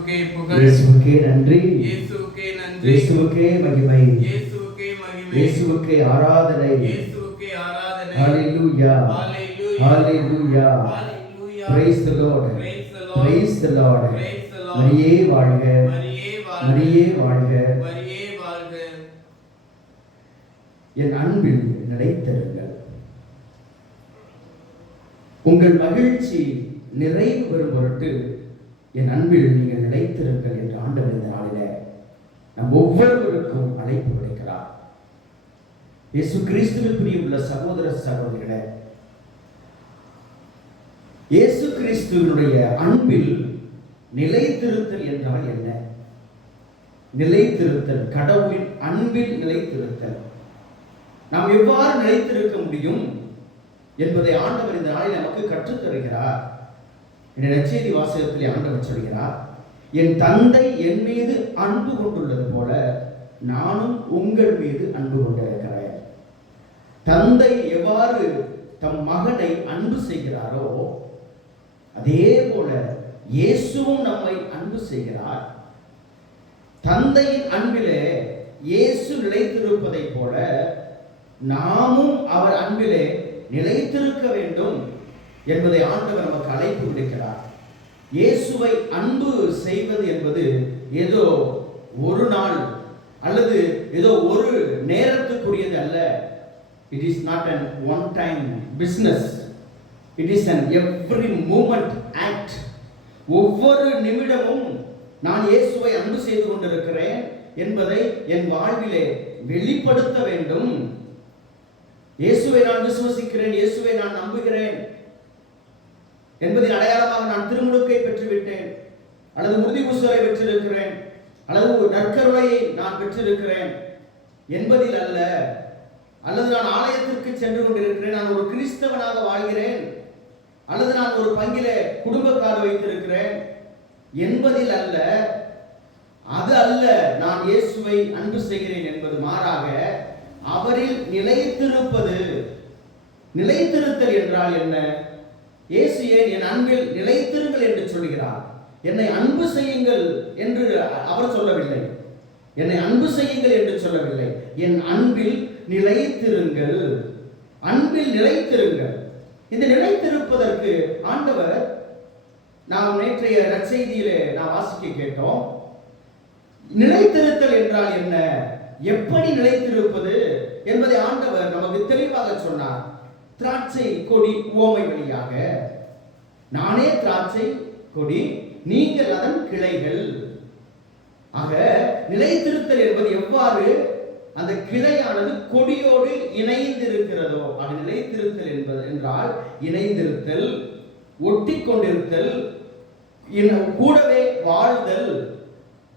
இயேசுவுக்கே புகழ், இயேசுவுக்கே நன்றி, இயேசுவுக்கே நன்றி, இயேசுவுக்கே மகிமை, இயேசுவுக்கே மகிமை, இயேசுவுக்கே ஆராதனை. இயேசுவுக்கே ஆராதனை. ஹalleluya, ஹalleluya, ஹalleluya. ஹalleluya. Praise the Lord, Praise the Lord, praise the Lord. praise the Lord. மரியே வாழ்க, மரியே வாழ்க, மரியே வாழ்க. மரியே வாழ்க. என் அன்பில் நிலைத்திருங்கள். உங்கள் மகிழ்ச்சி நிறைவு பெறும் பொருட்டு என் அன்பில் நீங்கள் நிலைத்திருங்கள் என்று ஆண்டவர் இந்த நாளிலே நம் ஒவ்வொருவருக்கும் அழைப்பு விடுக்கிறார். இயேசு கிறிஸ்துவில் பிரியமுள்ள சகோதர சகோதரிகளே, இயேசு கிறிஸ்துவினுடைய அன்பில் நிலைத்திருத்தல் என்றால் என்ன? நிலைத்திருத்தல், கடவுளின் அன்பில் நிலைத்திருத்தல். நாம் எவ்வாறு நிலைத்திருக்க முடியும் என்பதை ஆண்டவர் இந்த நாளில் நமக்கு கற்றுத் தருகிறார். இந்த நற்செய்தி வாசகத்திலே ஆண்டவர் சொல்கிறார், என் தந்தை என் மீது அன்பு கொண்டுள்ளது போல நானும் உங்கள் மீது அன்பு கொண்டிருக்கிறேன். தந்தை எவ்வாறு தம் மகனை அன்பு செய்கிறாரோ அதே போல இயேசுவும் நம்மை அன்பு செய்கிறார். தந்தையின் அன்பிலே இயேசு நிலைத்திருப்பதை போல நாமும் அவர் அன்பிலே நிலைத்திருக்க வேண்டும் என்பதை ஆண்டவர் நமக்கு அழைப்பு விடுக்கிறார். இயேசுவை அன்பு செய்வது என்பது ஏதோ ஒரு நாள் அல்லது ஏதோ ஒரு நேரத்துக்குரியது அல்ல. It is not an one time business. It is an every moment act. ஒவ்வொரு நிமிடமும் நான் இயேசுவை அன்பு செய்து கொண்டிருக்கிறேன் என்பதை என் வாழ்விலே வெளிப்படுத்த வேண்டும். இயேசுவை நான் விசுவசிக்கிறேன், இயேசுவை நான் நம்புகிறேன் என்பதின் அடையாளமாக நான் திருமுழுக்கை பெற்றுவிட்டேன், அல்லது உறுதி பூசலை பெற்றிருக்கிறேன், அல்லது நற்கருணையை நான் பெற்றிருக்கிறேன் என்பதில் அல்ல, அல்லது நான் ஆலயத்திற்கு சென்று கொண்டிருக்கிறேன், நான் ஒரு கிறிஸ்தவனாக வாழ்கிறேன், அல்லது நான் ஒரு பங்கிலே குடும்ப கார்டு வைத்திருக்கிறேன் என்பதில் அல்ல. அது அல்ல நான் இயேசுவை அன்பு செய்கிறேன் என்பது. மாறாக அவரில் நிலைத்திருப்பது. நிலைத்திருத்தல் என்றால் என்ன? இயேசு ஏன் என் அன்பில் நிலைத்திருங்கள் என்று சொல்கிறார்? என்னை அன்பு செய்யுங்கள் என்று அவர் சொல்லவில்லை, என்னை அன்பு செய்யுங்கள் என்று சொல்லவில்லை. என் அன்பில் நிலைத்திருங்கள், அன்பில் நிலைத்திருங்கள். இந்த நிலைத்திருப்பதற்கு ஆண்டவர், நாம் நேற்றைய நற்செய்தியிலே நாம் வாசிக்க கேட்டோம், நிலைத்திருத்தல் என்றால் என்ன, எப்படி நிலைத்திருப்பது என்பதை ஆண்டவர் நமக்கு தெளிவாக சொன்னார். திராட்சை கொடி உவமை வழியாக, நானே திராட்சை கொடி, நீங்கள் அதன் கிளைகள். ஆக நிலைத்திருத்தல் என்பது எவ்வாறு அந்த கிளையானது கொடியோடு இணைந்திருக்கிறதோ, அது நிலைத்திருத்தல் என்பது என்றால் இணைந்திருத்தல், ஒட்டி கொண்டிருத்தல், கூடவே வாழ்தல்,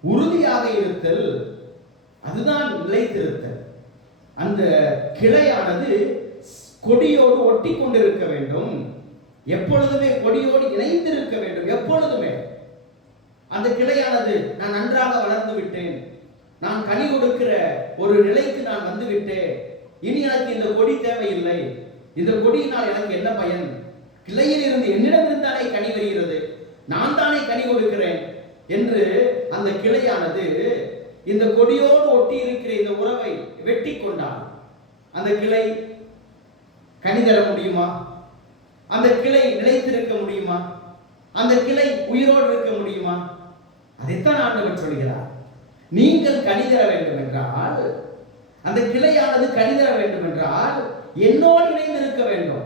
உறுதியாக இருத்தல், அதுதான் நிலைத்திருத்தல். அந்த கிளையானது கொடியோடு ஒட்டி கொண்டிருக்க வேண்டும், எப்பொழுதுமே கொடியோடு இணைந்திருக்க வேண்டும். எப்பொழுதுமே அந்த கிளையானது, நான் நன்றாக வளர்ந்து விட்டேன், நான் கனி கொடுக்கிற ஒரு நிலைக்கு நான் வந்து விட்டேன், இனி எனக்கு இந்த கொடி தேவையில்லை, இந்த கொடியினால் எனக்கு என்ன பயன், கிளையில் இருந்து என்னிடம் இருந்தாலே கனி வருகிறது, நான் தானே கனி கொடுக்கிறேன் என்று அந்த கிளையானது இந்த கொடியோடு ஒட்டி இருக்கிற இந்த உறவை வெட்டி கொண்டால் அந்த கிளை கனி தர முடியுமா? அந்த கிளை நிலைத்திருக்க முடியுமா? அந்த கிளை உயிரோடு இருக்க முடியுமா? அதைத்தான் ஆண்டவர் சொல்கிறார். நீங்கள் கனி தர வேண்டும் என்றால், அந்த கிளையானது கனி தர வேண்டும் என்றால் என்னோடு இணைந்திருக்க வேண்டும்.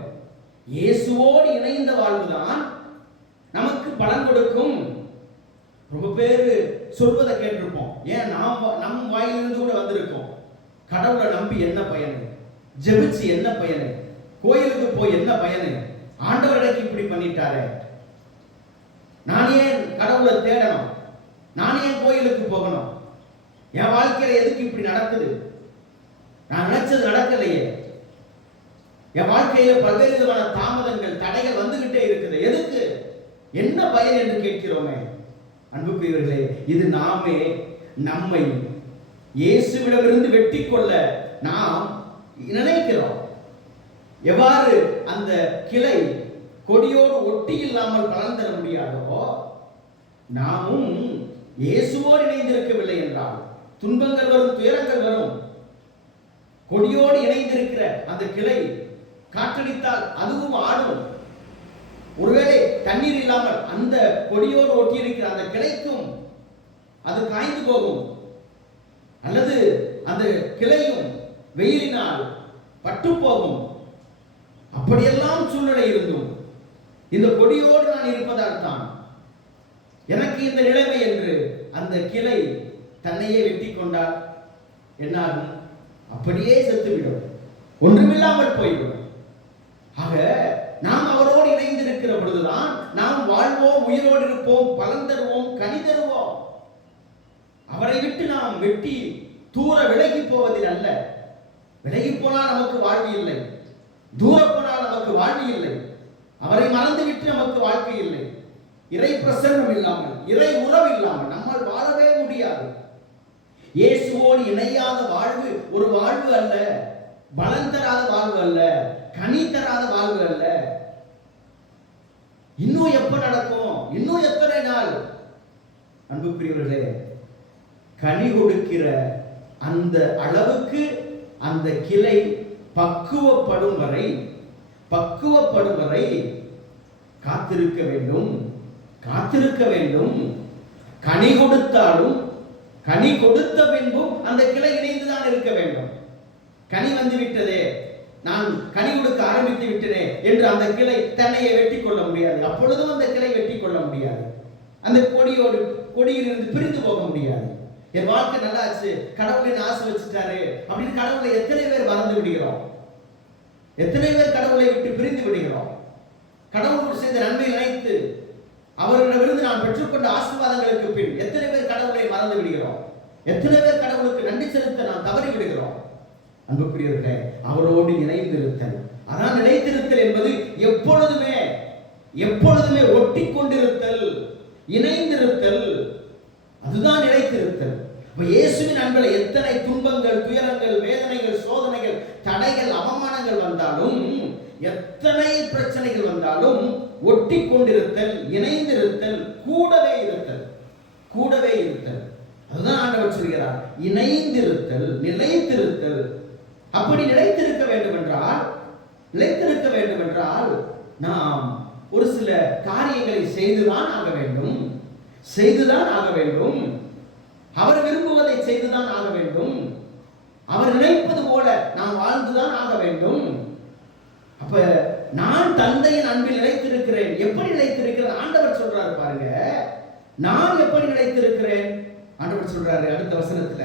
இயேசுவோடு இணைந்த வாழ்வுதான் நமக்கு பலன் கொடுக்கும். ரொம்ப பேரு சொல்வதை கேட்டிருப்போம், ஏன் நம் வாயிலிருந்து கூட வந்திருக்கோம், கடவுளை நம்பி என்ன பயனு, ஜெபிச்சு என்ன பயனு, கோயிலுக்கு போய் என்ன பயனு, ஆண்டவர் எனக்கு இப்படி பண்ணிட்டாரே, நான் ஏன் கடவுளை தேடணும், நான் ஏன் கோயிலுக்கு போகணும், என் வாழ்க்கையில எதுக்கு இப்படி நடக்குது, நான் நினைச்சது நடக்கலையே, என் வாழ்க்கையில பல்வேறு விதமான தாமதங்கள், தடைகள் வந்துகிட்டே இருக்குது, எதுக்கு, என்ன பயன் என்று கேட்கிறோமே. அன்புக்குரியவர்களே, இது நாமே நம்மை இயேசுவிடமிருந்து வெட்டி கொள்ள நாம் நினைக்கிறோம். எவ்வாறு அந்த கிளை கொடியோடு ஒட்டி இல்லாமல் பலன் தர முடியாதோ நாமும் இயேசுவோடு இணைந்திருக்கவில்லை என்றால் துன்பங்கள் வரும், துயரங்கள் வரும். கொடியோடு இணைந்திருக்கிற அந்த கிளை காற்றடித்தால் அதுவும் ஆடும். ஒருவேளை தண்ணீர் இல்லாமல் அந்த கொடியோடு ஒட்டியிருக்கிற அந்த கிளைக்கும் அது காய்ந்து போகும், அல்லது அந்த கிளையும் வெயிலினால் பட்டு போகும். அப்படியெல்லாம் சூழ்நிலை இருந்தும் இந்த கொடியோடு நான் இருப்பதால் தான் எனக்கு இந்த நிலைமை என்று அந்த கிளை தன்னையே வெட்டி கொண்டால் என்னாகும்? அப்படியே செத்துவிடும், ஒன்றுமில்லாமல் போய்விடும். ஆக நாம் அவரோடு இணைந்திருக்கிற பொழுதுதான் நாம் வாழ்வோம், உயிரோடு இருப்போம், பலன் தருவோம், கனி தருவோம். அவரை விட்டு நாம் வெட்டி தூர விலகி போவதில் அல்ல. விலகி போனால் நமக்கு வாழ்வு இல்லை, தூர போனால் நமக்கு வாழ்வு இல்லை. அவரை மறந்து விட்டு நமக்கு வாழ்க்கை இல்லை. இறை பிரசன்னம் இல்லாமல், இறை உறவு இல்லாமல் நம்மால் வாழவே முடியாது. இயேசுவோடு இணையாத வாழ்வு ஒரு வாழ்வு அல்ல, பலன் தராத வாழ்வு அல்ல, கனி தராத வாழ்வு அல்ல. இன்னும் எப்ப நடக்கும்? இன்னும் எத்தனை நாள்? அன்புக்குரியவர்களே, கனி கொடுக்கிற அந்த அளவுக்கு அந்த கிளை பக்குவப்படும் வரை காத்திருக்க வேண்டும், காத்திருக்க வேண்டும். கனி கொடுத்தாலும் கனி கொடுத்த பின்பும் அந்த கிளை இணைந்துதான் இருக்க வேண்டும். கனி வந்து விட்டதே, நான் கனி கொடுக்க ஆரம்பித்து விட்டனே என்று அந்த கிளை தன்னையே வெட்டி கொள்ள முடியாது. அப்பொழுதும் அந்த கிளை வெட்டி கொள்ள முடியாது. அந்த கொடியிலிருந்து பிரிந்து போக முடியாது. என் வாழ்க்கை நல்லாச்சு, கடவுளின் ஆசை வச்சுட்டாரு அப்படின்னு கடவுளை எத்தனை பேர் மறந்து விடுகிறோம்? எத்தனை பேர் கடவுளை விட்டு பிரிந்து விடுகிறோம்? கடவுள் செய்த நன்மை நினைத்து அவர்களிடமிருந்து நான் பெற்றுக்கொண்ட ஆசீர்வாதங்களுக்கு பின் எத்தனை பேர் கடவுளை மறந்து விடுகிறோம்? எத்தனை பேர் கடவுளுக்கு நன்றி செலுத்த நாம் தவறி விடுகிறோம்? அன்புக்குரியவர்களே, அவரோடு இணைந்திருத்தல், அதான் நிலைத்திருத்தல் என்பது எப்பொழுதுமே ஒட்டி கொண்டிருத்தல், இணைந்திருத்தல், அதுதான் நிலைத்திருத்தல். இயேசுவின் அன்பில் எத்தனை துன்பங்கள், துயரங்கள், வேதனைகள், சோதனைகள், தடைகள், அவமானங்கள் வந்தாலும், எத்தனை பிரச்சனைகள் வந்தாலும் ஒட்டி கொண்டிருத்தல், இணைந்திருத்தல், கூடவே இருத்தல். அதுதான் ஆண்டவர் சொல்கிறார், இணைந்திருத்தல், நிலைத்திருத்தல். அப்படி நிலைத்திருக்க வேண்டும் என்றால் நாம் ஒரு சில காரியங்களை செய்துதான் ஆக வேண்டும். அவர் விரும்புவதை செய்துதான் ஆக வேண்டும். அவர் நினைப்பது போல நாம் வாழ்ந்துதான் ஆக வேண்டும். அப்ப நான் தந்தையின் அன்பில் நிலைத்திருக்கிறேன். எப்படி நிலைத்திருக்கிறேன்? ஆண்டவர் சொல்றாரு பாருங்க, நான் எப்படி நிலைத்திருக்கிறேன்? ஆண்டவர் சொல்றாரு அடுத்த வசனத்துல,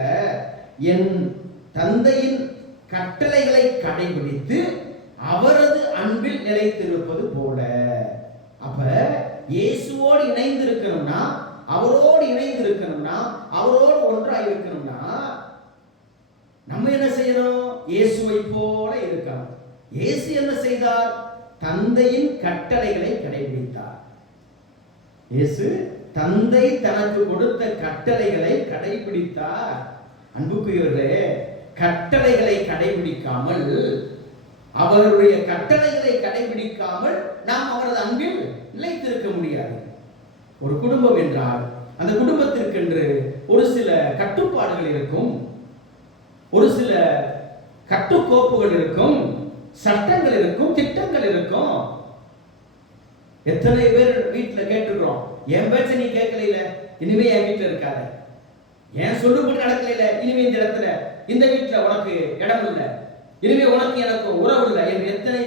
என் தந்தையின் கட்டளைகளை கடைபிடித்து அவரது அன்பில் நிலைத்திருப்பது போல. அப்ப இயேசுவோடு இணைந்திருக்கணும்னா, அவரோடு இணைந்திருக்கணும்னா, அவரோடு ஒன்றாக இருக்கணும்னா நம்ம என்ன செய்யணும்? இயேசுவை போல இருக்கணும். இயேசு என்ன செய்தார்? தந்தையின் கட்டளைகளை கடைபிடித்தார். இயேசு தந்தை தனக்கு கொடுத்த கட்டளைகளை கடைபிடித்தார். அன்புக்குரியவர்களே, கட்டளைகளை கடைபிடிக்காமல், அவருடைய கட்டளைகளை கடைபிடிக்காமல் நாம் அவரது அன்பில் நிலைத்திருக்க முடியாது. ஒரு குடும்பம் என்றால் அந்த குடும்பத்திற்கென்று ஒரு சில கட்டுப்பாடுகள் இருக்கும், ஒரு சில கட்டுக்கோப்புகள் இருக்கும், சட்டங்கள் இருக்கும், திட்டங்கள் இருக்கும். எத்தனை பேர் வீட்டில் கேட்டுக்கிறோம், என் பேச்ச நீ கேட்கல, இனிமே என் வீட்டில் இருக்காத, என் சொல்லுபடி நடக்கல, இனிமே இந்த இடத்துல இந்த வீட்டில் உனக்கு இடம் இல்லை, இனிமே உனக்கு எனக்கு உறவு இல்லை என்று எத்தனை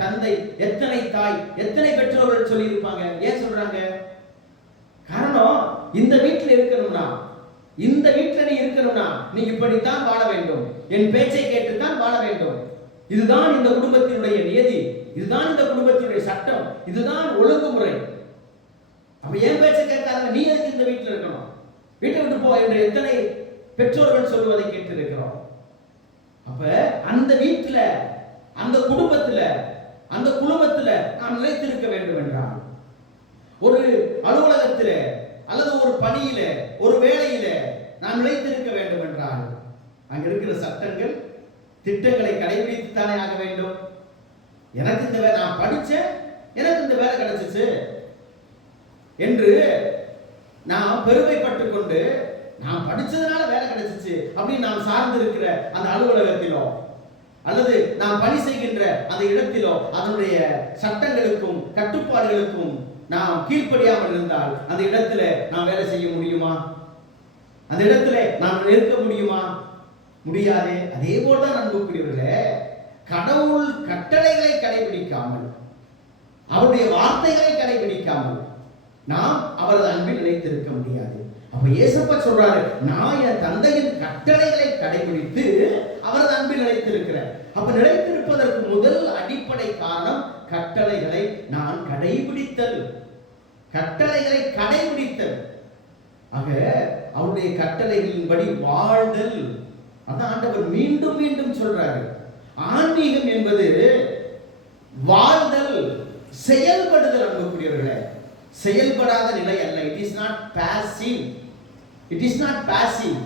தந்தை, எத்தனை தாய், எத்தனை பெற்றோர்கள் சொல்லி இருப்பாங்க. ஏன் சொல்றாங்க? காரணம், இந்த வீட்டில் இருக்கணும்னா, இந்த வீட்டில் நீ இருக்கணும்னா நீ இப்படித்தான் வாழ வேண்டும், என் பேச்சை கேட்டுத்தான் வாழ வேண்டும். இதுதான் இந்த குடும்பத்தினுடைய நியதி, இதுதான் இந்த குடும்பத்தினுடைய சட்டம், இதுதான் ஒழுங்குமுறை. அப்ப என் பேச்சை கேட்காத நீ எதுக்கு இந்த வீட்டில் இருக்கணும், வீட்டை விட்டு போ என்று எத்தனை பெற்றோர்கள் சொல்லுவதை கேட்டு இருக்கிறோம். அப்ப அந்த வீட்டில், அந்த குடும்பத்தில், அந்த குடும்பத்தில் நாம் நிலைத்திருக்க வேண்டும் என்றால், ஒரு அலுவலகத்தில் அல்லது ஒரு பணியில, ஒரு வேலையில நாம் நிலைத்திருக்க வேண்டும் என்றால் அங்க இருக்கிற சட்டங்கள், திட்டங்களை கடைபிடித்து தானே ஆக வேண்டும். எனக்கு இந்த வேலை, நான் படிச்சேன், எனக்கு இந்த வேலை கிடைச்சிச்சு என்று நாம் பெருமைப்பட்டுக் கொண்டு நான் படிச்சதுனால வேலை கிடைச்சிச்சு அப்படின்னு நாம் சார்ந்து இருக்கிற அந்த அலுவலகத்திலோ அல்லது நாம் பணி செய்கின்ற அந்த இடத்திலோ அதனுடைய சட்டங்களுக்கும் கட்டுப்பாடுகளுக்கும் நாம் கீழ்ப்படியாமல் இருந்தால் அந்த இடத்துல நாம் வேலை செய்ய முடியுமா? அந்த இடத்துல நாம் நிற்க முடியுமா? முடியாதே. அதே போலதான் அன்புக்குரியவர்களே, கடவுள் கட்டளைகளை கடைபிடிக்காமல், அவருடைய வார்த்தைகளை கடைபிடிக்காமல் நாம் அவரது அன்பில் நிலைத்திருக்க முடியாது. அப்ப இயேசப்பா சொல்றாரு, நான் என் தந்தையின் கட்டளைகளை கடைபிடித்து அவரது அன்பில் நிலைத்திருக்கிறேன். அப்ப நிலைத்திருப்பதற்கு முதல் அடிப்படை காரணம் கட்டளைகளை நான் கடைபிடித்தல். கட்டளைகளை கடைபிடித்தல். ஆக அவருடைய கட்டளைகளின்படி வாழ்தல். அதான் ஆண்டவர் மீண்டும் மீண்டும் சொல்றாரு. ஆன்மீகம் என்பது வாழ்தல், செயல்படுதல். அன்புக்குரியவர்களே, செயல்படாத நிலை அல்ல. It is not passive. It is not passive.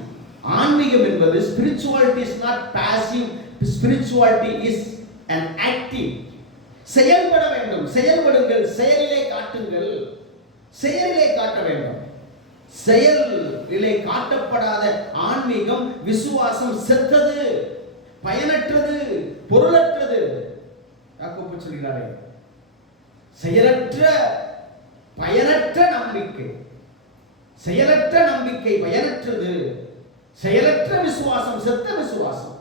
ஆன்மீகம் என்பது spirituality is not passive. Spirituality is an active. செயல்பட வேண்டும். செயல்படுங்கள், செயலிலே காட்டுங்கள். செயலிலே காட்ட வேண்டும். செயலிலே காட்டப்படாத ஆன்மீகம், விசுவாசம் செத்தது, பயனற்றது, பொருளற்றது. யாக்கோபு சொல்கிறாரே, செயலற்ற பயனற்ற நம்பிக்கை, செயலற்ற நம்பிக்கை பயனற்றது, செயலற்ற விசுவாசம் செத்த விசுவாசம்.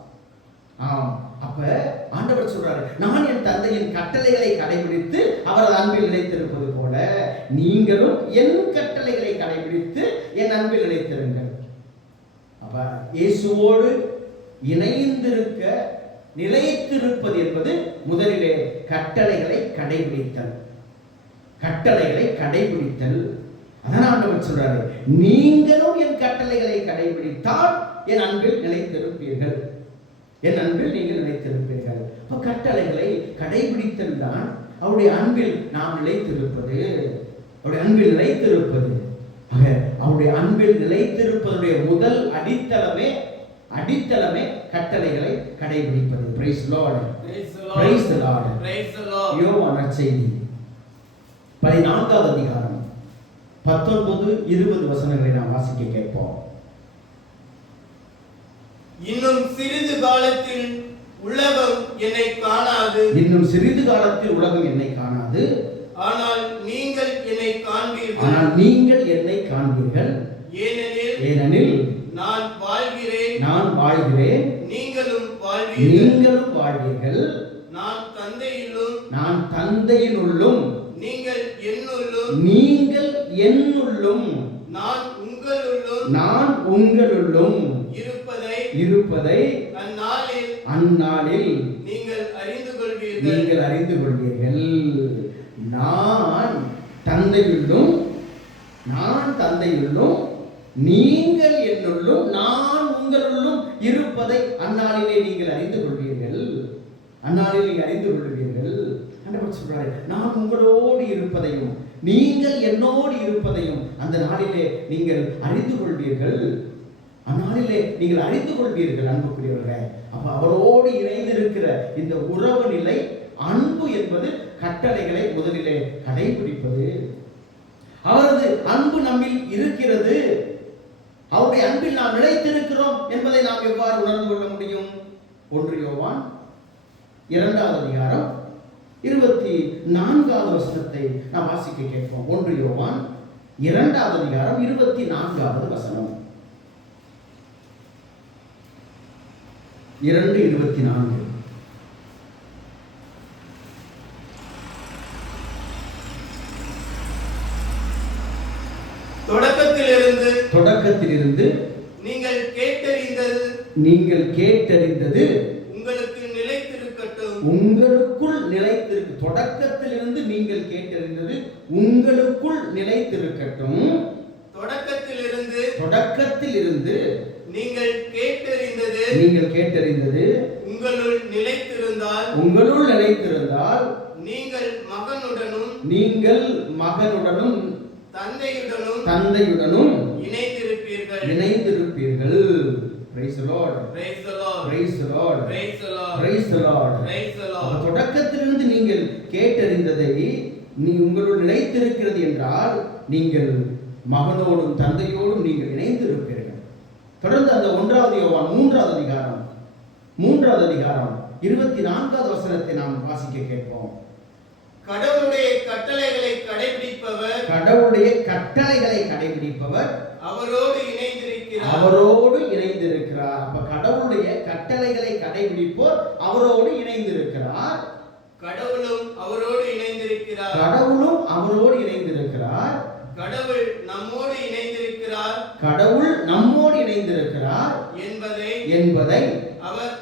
அப்ப ஆண்டவர் சொல்றாரு, நான் என் தந்தையின் கட்டளைகளை கடைபிடித்து அவரது அன்பில் நிலைத்திருப்பது போல நீங்களும் என் கட்டளைகளை கடைபிடித்து என் அன்பில் நிலைத்திருங்கள். அப்ப இயேசுவோடு இணைந்திருக்க, நிலைத்திருப்பது என்பது முதலிலே கட்டளைகளை கடைபிடித்தல். கட்டளைகளை கடைபிடித்தல். அதான் ஆண்டவர் சொல்றாரு, நீங்களும் என் கட்டளைகளை கடைபிடித்தால் என் அன்பில் நிலைத்திருப்பீர்கள். என் அன்பில் நீங்கள் நிலைத்திருப்பீர்கள். அப்ப கட்டளைகளை கடைபிடித்தல் தான் அவருடைய அன்பில் நாம் நிலைத்திருப்பது. அவருடைய அன்பில் நிலைத்திருப்பது. அவருடைய அன்பில் நிலைத்திருப்பதுடைய முதல் அடித்தளமே கட்டளைகளை கடைபிடிப்பது. Praise Lord, praise the Lord, praise the Lord. யோவான் நற்செய்தி 14வது அதிகாரம் 19-20 வசனங்களை நாம் வாசிக்க கேட்போம். இன்னும் சிறிது காலத்தில் உலகம் என்னை காணாது. இன்னும் சிறிது காலத்தில் உலகம் என்னை காணாது. ஆனால் நீங்கள் என்னை காண்பீர்கள். ஆனால் நீங்கள் என்னை காண்பீர்கள். ஏனெனில் நான் வாழ்கிறேன். நான் வாழ்கிறேன். நீங்களும் வாழ்வீர்கள். நீங்களும் வாழ்வீர்கள். நான் தந்தையிலும். நான் தந்தையினுள்ளும். நீங்கள் என்னுள்ளும். நீங்கள் என்னுள்ளும். நான் உங்களுள்ளும். நான் உங்களுள்ளும் இருப்பதை அந்நாளில் நீங்கள் அறிந்து கொள்வீர்கள். நீங்கள் அறிந்து கொள்வீர்கள். நான் தந்தையுள்ளும் நீங்கள் என்னுள்ளும் நான் உங்களுள்ளும் இருப்பதை அந்நாளிலே நீங்கள் அறிந்து கொள்வீர்கள். அந்நாளில் நீங்கள் அறிந்து கொள்வீர்கள். ஆண்டவர் சொல்றாரு, நான் உங்களோடு இருப்பதையும் நீங்கள் என்னோடு இருப்பதையும் அந்த நாளிலே நீங்கள் அறிந்து கொள்வீர்கள். அந்நாளிலே நீங்கள் அறிந்து கொள்வீர்கள். அன்புக்குரியவர்களே, அப்ப அவரோடு இணைந்திருக்கிற இந்த உறவு நிலை, அன்பு என்பது கட்டளைகளை முதலிலே கடைபிடிப்பது. அவரது அன்பு நம்மில் இருக்கிறது. அவருடைய அன்பில் நாம் நிலைத்திருக்கிறோம் என்பதை நாம் எவ்வாறு உணர்ந்து கொள்ள முடியும்? 1 யோவான் 2வது அதிகாரம் 24வது வசனத்தை நாம் வாசிக்க கேட்போம். 1 யோவான் 2வது அதிகாரம் 24வது வசனம். 2:24. தொடக்கத்திலிருந்து நீங்கள் கேட்டறிந்தது உங்களுக்கு நிலைத்திருக்கட்டும். உங்களுக்குள் நிலைத்திருக்கு. தொடக்கத்திலிருந்து நீங்கள் கேட்டறிந்தது உங்களுக்குள் நிலைத்திருக்கட்டும். தொடக்கத்திலிருந்து நீங்கள் கேட்டறிந்தது உங்களுள் நிலைத்திருந்தால் நீங்கள் மகனுடனும் தந்தையுடனும் இணைந்திருப்பீர்கள். Praise the Lord. Praise the Lord. Praise the Lord. Praise the Lord. Praise the Lord. Praise the Lord. தொடக்கத்திலிருந்து நீங்கள் கேட்டறிந்ததை நீ உங்களுள் நிலைத்திருக்கிறது என்றால் நீங்கள் மகனோடும் தந்தையோடும் நீங்கள் இணைந்து இருப்பீர்கள். தொடர்ந்து அந்த 1 யோவான் 3வது அதிகாரம் 24வது வசனத்தை நாம் வாசிக்க கேட்போம். கடவுளுடைய கட்டளைகளை கடைபிடிப்பவர் அவரோடு இணைந்திருக்கிறார். அப்ப கடவுளுடைய கட்டளைகளை கடைபிடிப்போர் அவரோடு இணைந்திருக்கிறார். கடவுளும் அவரோடு இணைந்திருக்கிறார். கடவுள் நம்மோடு இணைந்திருக்கிறார் என்பதை அவர்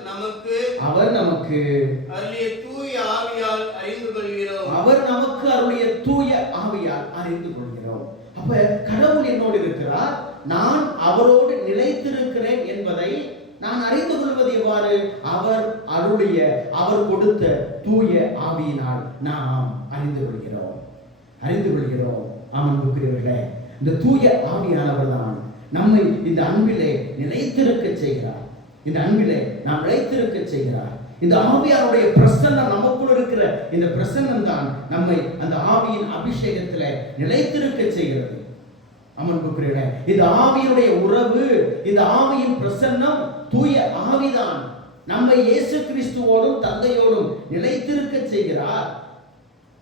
நமக்கு அருளிய தூய ஆவியால் அறிந்து கொள்கிறோம். அப்ப கடவுள் என்னோடு இருக்கிறார், நான் அவரோடு நிலைத்திருக்கிறேன் என்பதை நான் அறிந்து கொள்வது எவ்வாறு? அவர் கொடுத்த தூய ஆவியினால் நாம் அறிந்து கொள்கிறோம். அன்புக்குரியவர்களே, இந்த தூய ஆவியானவர் தான் நம்மை இந்த அன்பிலே நிலைத்திருக்க செய்கிறார். இந்த ஆவியாருடைய பிரசன்னம் நமக்குள் இருக்கிற இந்த பிரசன்னம் தான் நம்மை அந்த ஆவியின் அபிஷேகத்திலே நிலைத்திருக்க செய்கிறது. அன்புக்குரியவர்களே, இந்த ஆவியுடைய உறவு, இந்த ஆவியின் பிரசன்னம், தூய ஆவிதான் நம்மை இயேசு கிறிஸ்துவோடும் தந்தையோடும் நிலைத்திருக்க செய்கிறார்.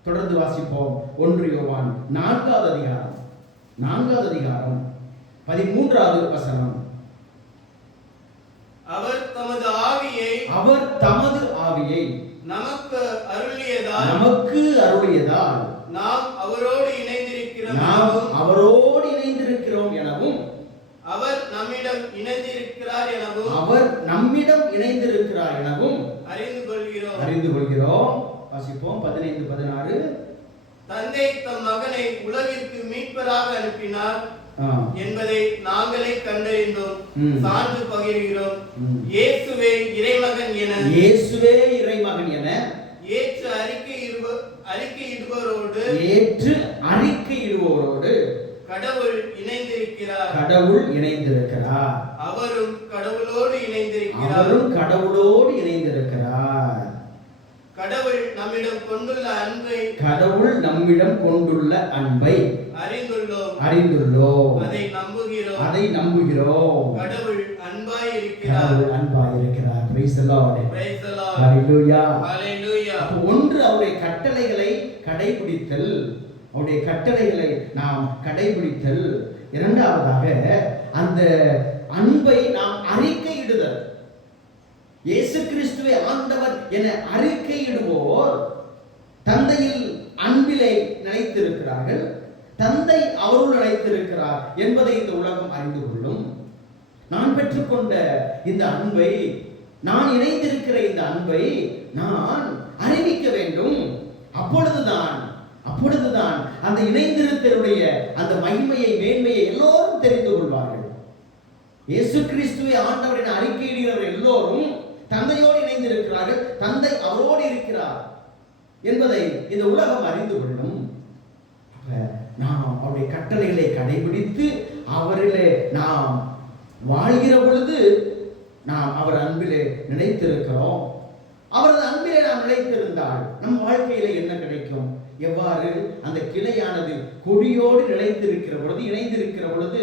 தொடர்ந்து வாசிப்போம். 1 யோவான் 4வது அதிகாரம் 13வது வசனம். அவர் தமது ஆவியை நமக்கு அருளியதால் நாம் அவரோடு இணைந்திருக்கிறோம் எனவும் அவர் நம்மிடம் இணைந்திருக்கிறார் எனவும் அறிந்து கொள்கிறோம். வாசிப்போம் 15, 16. தந்தை தம் மகனை உலகிற்கு மீட்பராக அனுப்பினார் என்பதை நாங்களே கண்டறிந்தோம், சான்று பகிர்கிறோம். இயேசுவே இறைமகன் என ஏற்று அறிக்கையிடுவோரோடு கடவுள் இணைந்திருக்கிறார். அவரும் கடவுளோடு இணைந்திருக்கிறார். கடவுள் நம்மிடம் கொண்டுள்ள அன்பை அறிந்துள்ளோம். அதை நம்புகிறோம். கடவுள் அன்பாய் இருக்கிறார். Praise the Lord. Hallelujah. ஒன்று, அவருடைய கட்டளைகளை கடைபிடித்தல். இரண்டாவதாக, அந்த அன்பை நாம் அறிக்கையிடுதல். இயேசு கிறிஸ்துவை ஆண்டவர் என அறிக்கையிடுவோர் தந்தையில் அன்பிலே நிலைத்திருக்கிறார்கள், தந்தை அவருள் நிலைத்திருக்கிறார் என்பதை இந்த உலகம் அறிந்து கொள்ளும். நான் பெற்றுக்கொண்ட இந்த அன்பை, நான் இணைந்திருக்கிற இந்த அன்பை நான் அறிவிக்க வேண்டும். அப்பொழுதுதான் அந்த இணைந்திருத்தலுடைய அந்த மகிமையை, மேன்மையை எல்லோரும் தெரிந்து கொள்வார்கள். இயேசு கிறிஸ்துவை ஆண்டவர் என அறிக்கையிடுகிறவர் எல்லோரும் தந்தையோடு இணைந்திருக்கிறார்கள், தந்தை அவரோடு இருக்கிறார் என்பதை இந்த உலகம் அறிந்து கொள்ளும். நாம் அவருடைய கட்டளைகளை கடைபிடித்து அவரிலே நாம் வாழ்கிற பொழுது நாம் அவர் அன்பிலே நிலைத்திருக்கிறோம். அவரது அன்பிலே நாம் நிலைத்திருந்தால் நம் வாழ்க்கையில என்ன கிடைக்கும்? எவ்வாறு அந்த கிளையானது கொடியோடு நிலைத்திருக்கிற பொழுது, இணைந்திருக்கிற பொழுது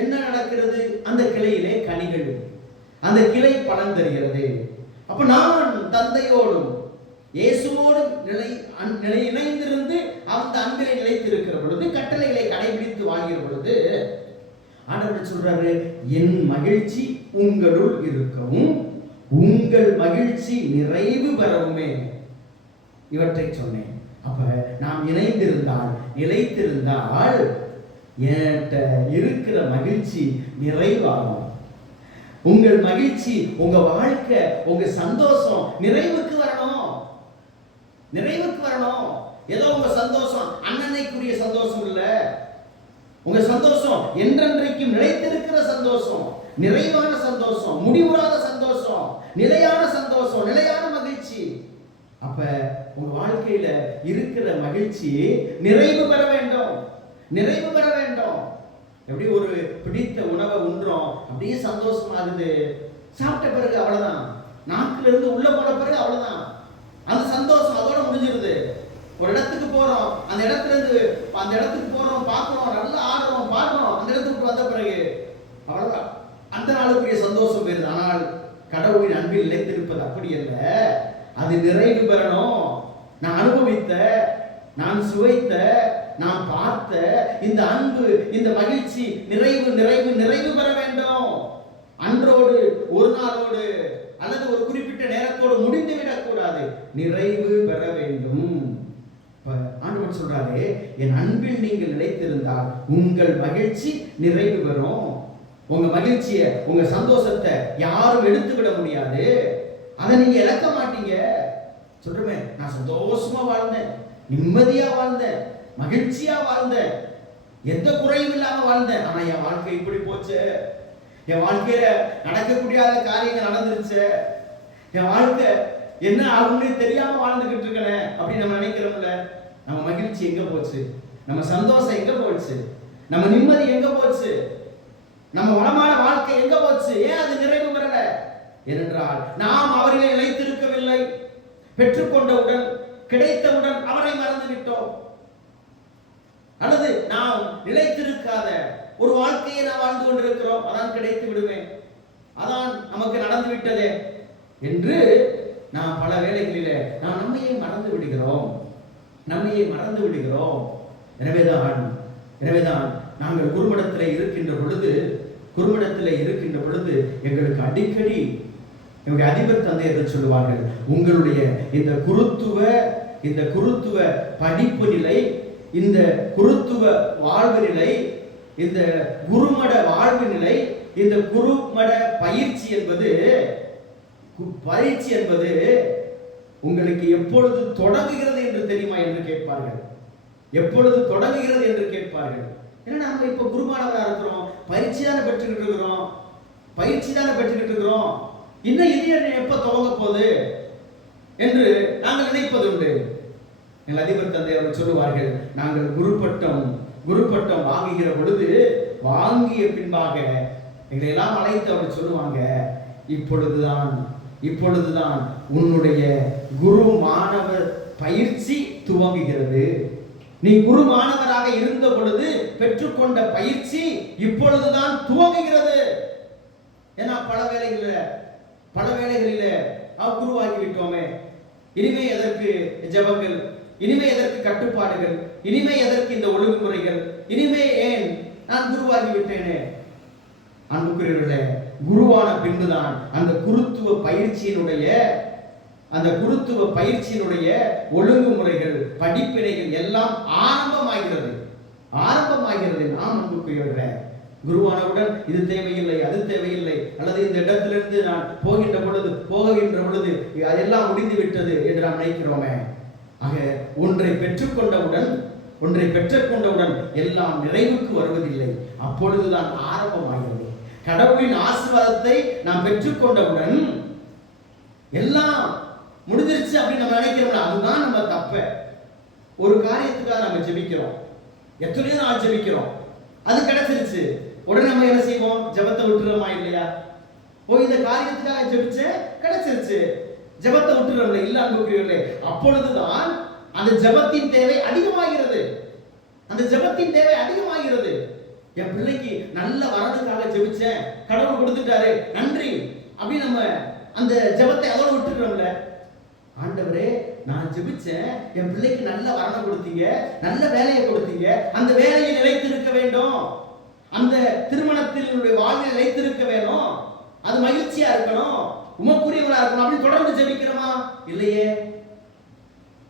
என்ன நடக்கிறது? அந்த கிளையிலே கனிகள், அந்த கிளை பலன் தருகிறது. அப்ப நான் தந்தையோடும் இயேசுவோடும் இணைந்திருந்து அந்த அன்பிலே நிலைத்திருக்கிற பொழுது, கட்டளைகளை கடைபிடித்து வாழ்கிற பொழுது ஆண்டவர் சொல்றாரு, என் மகிழ்ச்சி உங்களுள் இருக்கவும் உங்கள் மகிழ்ச்சி நிறைவு பெறவுமே. இவற்றை சொன்னேன். அப்ப நாம் இணைந்திருந்தால், நிலைத்திருந்தால் என்கிட்ட இருக்கிற மகிழ்ச்சி நிறைவாகும். உங்கள் மகிழ்ச்சி, உங்க வாழ்க்கை, உங்க சந்தோஷம் நிறைவுக்கு வரணும். ஏதோ உங்க சந்தோஷம் அன்னன்னைக்குரிய சந்தோஷம் இல்ல. உங்க சந்தோஷம் என்றென்றைக்கும் நிலைத்திருக்கிற சந்தோஷம், நிறைவான சந்தோஷம், முடிவுறாத சந்தோஷம், நிலையான சந்தோஷம், நிலையான மகிழ்ச்சி. அப்ப உங்க வாழ்க்கையில இருக்கிற மகிழ்ச்சி நிறைவு பெற வேண்டும். எப்படி ஒரு பிடித்த உணவை உண்றோம், அப்படியே சந்தோஷமாகுது. சாப்பிட்ட பிறகு அவ்வளவுதான், நாக்குல இருந்து உள்ள போன பிறகு அவ்வளவுதான், அந்த சந்தோஷம் அதோட முடிஞ்சிருது. ஒரு இடத்துக்கு போறோம், அந்த இடத்துக்கு போறோம், பார்க்கிறோம், நல்லா ஆடுறோம், பாடுறோம், அந்த இடத்துக்கு வந்த பிறகு அவ்வளவுதான், அந்த நாளுக்குரிய சந்தோஷம் வேறு. ஆனால் கடவுளின் அன்பில் நிலைத்திருப்பது அப்படி அல்ல. அது நிறைவு பெறணும். நான் அனுபவித்த, நான் சுவைத்த, நான் பார்த்த இந்த அன்பு, இந்த மகிழ்ச்சி நிறைவு நிறைவு நிறைவு பெற வேண்டும். அன்றோடு, ஒரு நாளோடு அல்லது ஒரு குறிப்பிட்ட நேரத்தோடு முடிந்து விடக்கூடாது, நிறைவு பெற வேண்டும். ஆண்டவர் சொல்றாரு, என் அன்பில் நீங்கள் நிலைத்திருந்தால் உங்கள் மகிழ்ச்சி நிறைவு பெறும். உங்க மகிழ்ச்சியை, உங்க சந்தோஷத்தை யாரும் எடுத்து விட முடியாது. அதை நீங்க இழக்க மாட்டீங்க. சொல்றேன், நான் சந்தோஷமா வாழ்ந்தேன், நிம்மதியா வாழ்ந்தேன், மகிழ்ச்சியா வாழ்ந்தேன், எந்த குறையும் இல்லாம வாழ்ந்தேன். ஆனா என் வாழ்க்கை இப்படி போச்சு, என் வாழ்க்கையில நடக்கக்கூடிய காரியங்கள் நடந்துருச்சு, என் வாழ்க்கை என்ன ஆகும்னு தெரியாம வாழ்ந்துகிட்டு இருக்கேன் அப்படி நம்ம நினைக்கிறோம்ல. நம்ம மகிழ்ச்சி எங்க போச்சு? நம்ம சந்தோஷம் எங்க போச்சு? நம்ம நிம்மதி எங்க போச்சு? நம்ம வளமான வாழ்க்கை எங்க போச்சு? ஏன் அது நிறைவு பெறல? ஏனென்றால் நாம் அவரை நிலைத்திருக்கவில்லை. பெற்றுக்கொண்டவுடன், கிடைத்தவுடன் அவரை மறந்து விட்டோம். அல்லது நாம் நிலைத்திருக்காத ஒரு வாழ்க்கையை நாம் வாழ்ந்து கொண்டிருக்கிறோம். அதான் கிடைத்து விடுவேன், அதான் நமக்கு நடந்து விட்டதே என்று நாம் பல வேளைகளிலே நாம் நம்மையே மறந்து விடுகிறோம். எனவேதான் நாங்கள் குருமடத்தில் இருக்கின்ற பொழுது எங்களுக்கு அடிக்கடி எங்களுடைய அதிபர் தந்தையர்கள் சொல்லுவார்கள், உங்களுடைய இந்த குருத்துவ படிப்பு நிலை, இந்த குருத்துவ வாழ்வு நிலை, இந்த குருமட வாழ்வு நிலை, இந்த குருமட பயிற்சி என்பது உங்களுக்கு எப்பொழுது தொடங்குகிறது என்று தெரியுமா என்று கேட்பார்கள். எப்பொழுது தொடங்குகிறது என்று கேட்பார்கள். ஏன்னா நம்ம இப்ப குருமானவரா இருக்கிறோம், பயிற்சி தானே பெற்றுக்கிட்டு இருக்கிறோம், இன்னும் இது எப்ப துவங்க போகுது என்று நாங்கள் நினைப்பது உண்டு. எங்கள் அதிபர் தந்தை அவர்கள் சொல்லுவார்கள், நாங்கள் குருப்பட்டம் வாங்குகிற பொழுது, வாங்கிய பின்பாக எங்களை எல்லாம் அழைத்து அவர் சொல்லுவாங்க, இப்பொழுதுதான் உன்னுடைய குரு மாணவர் பயிற்சி துவங்குகிறது. நீ குரு மாணவராக இருந்த பொழுது பெற்றுக்கொண்ட பயிற்சி இப்பொழுதுதான் துவங்குகிறது. ஏன்னா பல வேளைகளில் குருவாகி விட்டோமே, இனிமே எதற்கு ஜெபங்கள், இனிமே எதற்கு கட்டுப்பாடுகள், இனிமே எதற்கு இந்த ஒழுங்குமுறைகள், இனிமே ஏன் நான் குருவாகி விட்டேனே. அன்புக்குரியவர்களே, குருவான பின்புதான் அந்த குருத்துவ பயிற்சியினுடைய ஒழுங்குமுறைகள், படிப்பினைகள் எல்லாம் ஆரம்பமாகிறது. நாம் அன்புக்குரியவர்களே, குருவானவுடன் இது தேவையில்லை, அது தேவையில்லை, அல்லது இந்த இடத்திலிருந்து நான் போகின்ற பொழுது அதெல்லாம் முடிந்து விட்டது என்று நாம் நினைக்கிறோமே. ஆக ஒன்றை பெற்றுக்கொண்டவுடன் எல்லாம் நிறைவுக்கு வருவதில்லை, அப்பொழுதுதான் ஆரம்பமாகிறது. கடவுளின் ஆசீர்வாதத்தை நாம் பெற்றுக்கொண்டவுடன் எல்லாம் முடிஞ்சிருச்சு அப்படின்னு நம்ம நினைக்கிறோம். அதுதான் நம்ம தப்ப. ஒரு காரியத்துக்காக நம்ம ஜெபிக்கிறோம், எத்தனையோ நாள் ஜெபிக்கிறோம், அது கிடைச்சிருச்சு, உடனே நம்ம என்ன செய்வோம்? ஜெபத்தை விட்டுறோமா இல்லையா? இந்த காரியத்துக்காக ஜெபிச்சேன், கிடைச்சிருச்சு, ஜெபத்தை விட்டுறோம்ல இல்ல அன்புக்குரியவர்களே. அப்பொழுதுதான் அந்த ஜெபத்தின் தேவை அதிகமாகிறது. என் பிள்ளைக்கு நல்ல வரதுக்காக ஜெபிச்சேன், கடவுள் கொடுத்துட்டாரு, நன்றி அப்படி நம்ம அந்த ஜெபத்தை அதோட விட்டுறோம்ல. ஆண்டவரே, நான் ஜெபிச்சேன், என் பிள்ளைக்கு நல்ல வரணும் கொடுத்தீங்க, நல்ல வேலையை கொடுத்தீங்க, அந்த வேலையை நிலைத்திருக்க வேண்டும், அந்த திருமணத்தினுடைய வாழ்வில் நிலைத்திருக்க வேணும், அது மகிழ்ச்சியா இருக்கணும், உமக்குரியவனா இருக்கணும் அப்படின்னு தொடர்ந்து ஜெபிக்கிறோமா? இல்லையே.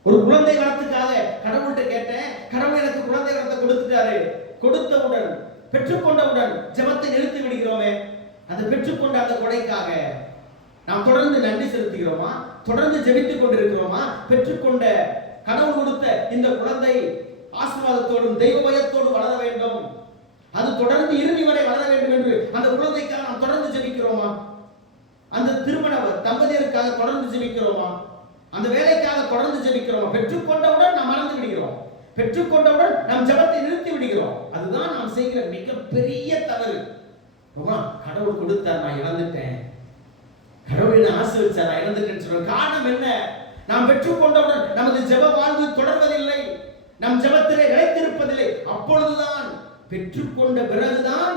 ஒரு குழந்தை வரத்துக்காக கடவுள்கிட்ட கேட்டேன், கடவுள் எனக்கு குழந்தை வரத்தை கொடுத்துட்டாரு, கொடுத்தவுடன் பெற்றுக்கொண்டவுடன் ஜெபத்தை நிறுத்தி விடுகிறோமே. அந்த பெற்றுக்கொண்ட அந்த கொடைக்காக நாம் தொடர்ந்து நன்றி செலுத்துகிறோமா? தொடர்ந்து ஜெபித்துக் கொண்டிருக்கிறோமா? பெற்றுக்கொண்ட கடவுள் கொடுத்த இந்த குழந்தை ஆசீர்வாதத்தோடும் தெய்வ பயத்தோடும் வளர வேண்டும், அது தொடர்ந்து இறுதி வரை வளர வேண்டும் என்று அந்த குழந்தைக்காக நாம் தொடர்ந்து ஜெபிக்கிறோமா? அந்த திருமண தம்பதியருக்காக தொடர்ந்து ஜெபிக்கிறோமா? அந்த வேலைக்காக தொடர்ந்து ஜெபிக்கிறோமா? பெற்றுக்கொண்டவுடன் நாம் மறந்து விடுகிறோம், பெற்றுக்கொண்டவுடன் நாம் ஜெபத்தை நிறுத்தி விடுகிறோம். அதுதான் நாம் செய்கிற மிகப்பெரிய தவறு. கடவுள் கொடுத்தார், நான் இழந்துட்டேன், கடவுள் என்ன ஆசீர்வதிச்சார், நான் இழந்துட்டேன்னு சொல்ற காரணம் என்ன? நாம் பெற்றுக்கொண்டவுடன் நமது ஜெப வாழ்வு தொடர்வதில்லை, நம் ஜெபத்திலே நிலைத்திருப்பதில்லை. அப்பொழுதுதான் பெற்றுக்கொண்ட பிறகுதான்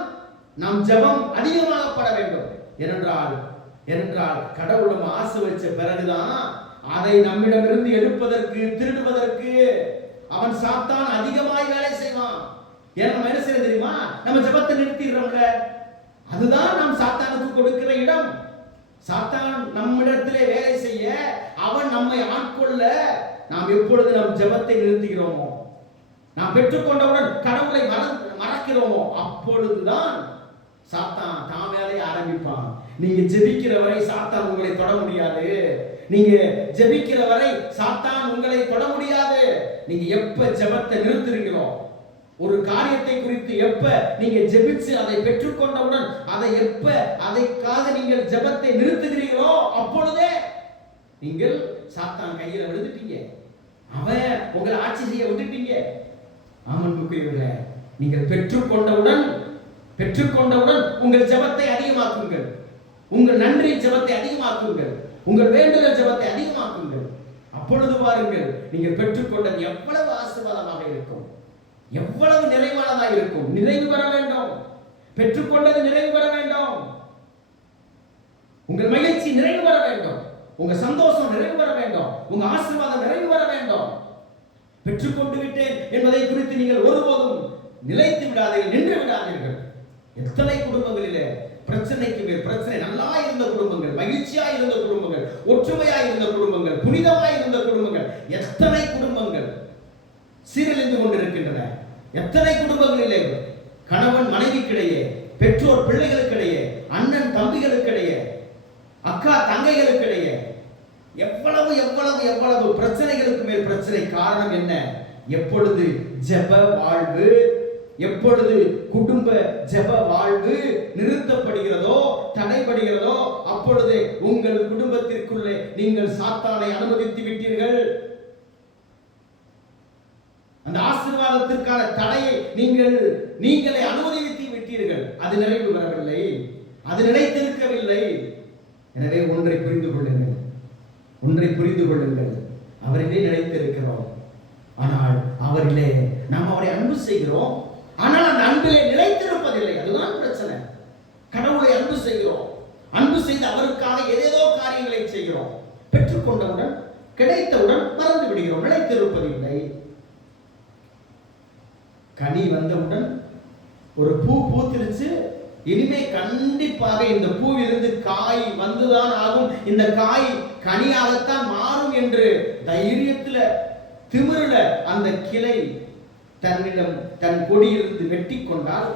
நாம் ஜெபம் அதிகமாகப்பட வேண்டும். ஏனென்றால் கடவுள் நம்ம ஆசை வச்ச பிறகுதான் அதை நம்மிடமிருந்து எடுப்பதற்கு, திருடுவதற்கு அவன் சாத்தான் அதிகமாய் வேலை செய்வான். ஏன்னா நம்ம என்ன செய்ய தெரியுமா, நம்ம ஜெபத்தை நிறுத்திடுறோம்ல, அதுதான் நாம் சாத்தானுக்கு கொடுக்கிற இடம். சாத்தான் நம்மிடத்திலே வேலை செய்ய, அவன் நம்மை ஆட்கொள்ள நாம் எப்பொழுது நம் ஜெபத்தை நிறுத்துகிறோமோ, நாம் பெற்றுக்கொண்டவுடன் கடவுளை மறக்கிறோமோ, அப்பொழுதுதான் சாத்தான் தான் வேலையை ஆரம்பிப்பான். நீங்க ஜெபிக்கிற வரை சாத்தான் உங்களை தொட முடியாது. நீங்க ஜெபிக்கிற வரை சாத்தான் உங்களை தொட முடியாது. நீங்க எப்ப ஜெபத்தை நிறுத்துறீங்களோ, ஒரு காரியத்தை குறித்து எப்ப நீங்க ஜெபிச்சு அதை பெற்றுக்கொண்டவுடன் அதைக்காக நீங்கள் ஜெபத்தை நிறுத்துகிறீர்களோ, அப்பொழுதே நீங்கள் சாத்தான் கையில விழுந்துட்டீங்க, அவன் உங்களை ஆட்சி செய்ய விட்டுட்டீங்க. ஆமன்புக்குரியவர்களே, நீங்கள் பெற்றுக்கொண்டவுடன் உங்கள் ஜெபத்தை அதிகமாக்குங்கள், உங்கள் நன்றி ஜெபத்தை அதிகமாக்குங்கள், உங்கள் வேண்டுதல் ஜெபத்தை அதிகமாக்குங்கள். அப்பொழுது பாருங்கள், நீங்கள் பெற்றுக்கொண்டது எவ்வளவு ஆசீர்வாதமாக இருக்கும், எவ்வளவு நிறைவானதாக இருக்கும். நிறைவு பெற வேண்டும், பெற்றுக்கொண்டது நிறைவு பெற வேண்டும், உங்கள் மகிழ்ச்சி நிறைவு பெற வேண்டும், உங்க சந்தோஷம் நிறைவு பெற வேண்டும், உங்க ஆசீர்வாதம் நிறைவு பெற வேண்டும். பெற்றுக்கொண்டு விட்டேன் என்பதை குறித்து நீங்கள் ஒருபோதும் நிலைத்து விடாதீர்கள், நின்று விடாதீர்கள். எத்தனை குடும்பங்களிலே பிரச்சனைக்கு மேல் பிரச்சனை, நல்லா இருந்த குடும்பங்கள், மகிழ்ச்சியா இருந்த குடும்பங்கள், ஒற்றுமையா இருந்த குடும்பங்கள், புனிதமாய் இருந்த குடும்பங்கள், எத்தனை குடும்பங்கள் சீரழிந்து கொண்டிருக்கின்றன. எத்தனை குடும்பங்களிலே கணவன் மனைவிக்கிடையே, பெற்றோர் பிள்ளைகளுக்கிடையே, அண்ணன் தம்பிகளுக்கிடையே, அக்கா தங்கைகளுக்கிடையே எவ்வளவு எவ்வளவு எவ்வளவு பிரச்சனைகளுக்கு மேல் பிரச்சனை. காரணம் என்ன? எப்பொழுது ஜெப வாழ்வு, எப்பொழுது குடும்ப ஜெப வாழ்வு நிறுத்தப்படுகிறதோ, தடைபடுகிறதோ, அப்பொழுது உங்கள் குடும்பத்திற்குள்ளே நீங்கள் சாத்தானை அனுமதித்து விட்டீர்கள். அந்த ஆசீர்வாதத்திற்கான தடையை நீங்களே அனுமதித்து விட்டீர்கள். அது நிறைவு பெறவில்லை, அது நிலைத்திருக்கவில்லை. எனவே ஒன்றை புரிந்து கொள்ளுங்கள், அவரிலே நிலைத்திருக்கிறோம், ஆனால் அவரிலே நாம் அவரை அன்பு செய்கிறோம், ஆனால் அந்த அன்பிலே நிலைத்திருப்பதில்லை. அதுதான் பிரச்சனை. கடவுளை அன்பு செய்கிறோம், அன்பு செய்து அவருக்காக ஏதேதோ காரியங்களை செய்கிறோம், பெற்றுக்கொண்டவுடன் கிடைத்தவுடன் மறந்து விடுகிறோம், நிலைத்திருப்பதில்லை. கனி வந்தவுடன் ஒரு பூ பூத்திருச்சு, இனிமே கண்டிப்பாக இந்த பூவிலிருந்து காய் வந்துதான் ஆகும், இந்த காய் கனியாகத்தான் மாறும் என்று தைரியத்துல, திமிருல அந்த கிளை தன்னிடம் தன் கொடியிலிருந்து வெட்டி கொண்டால்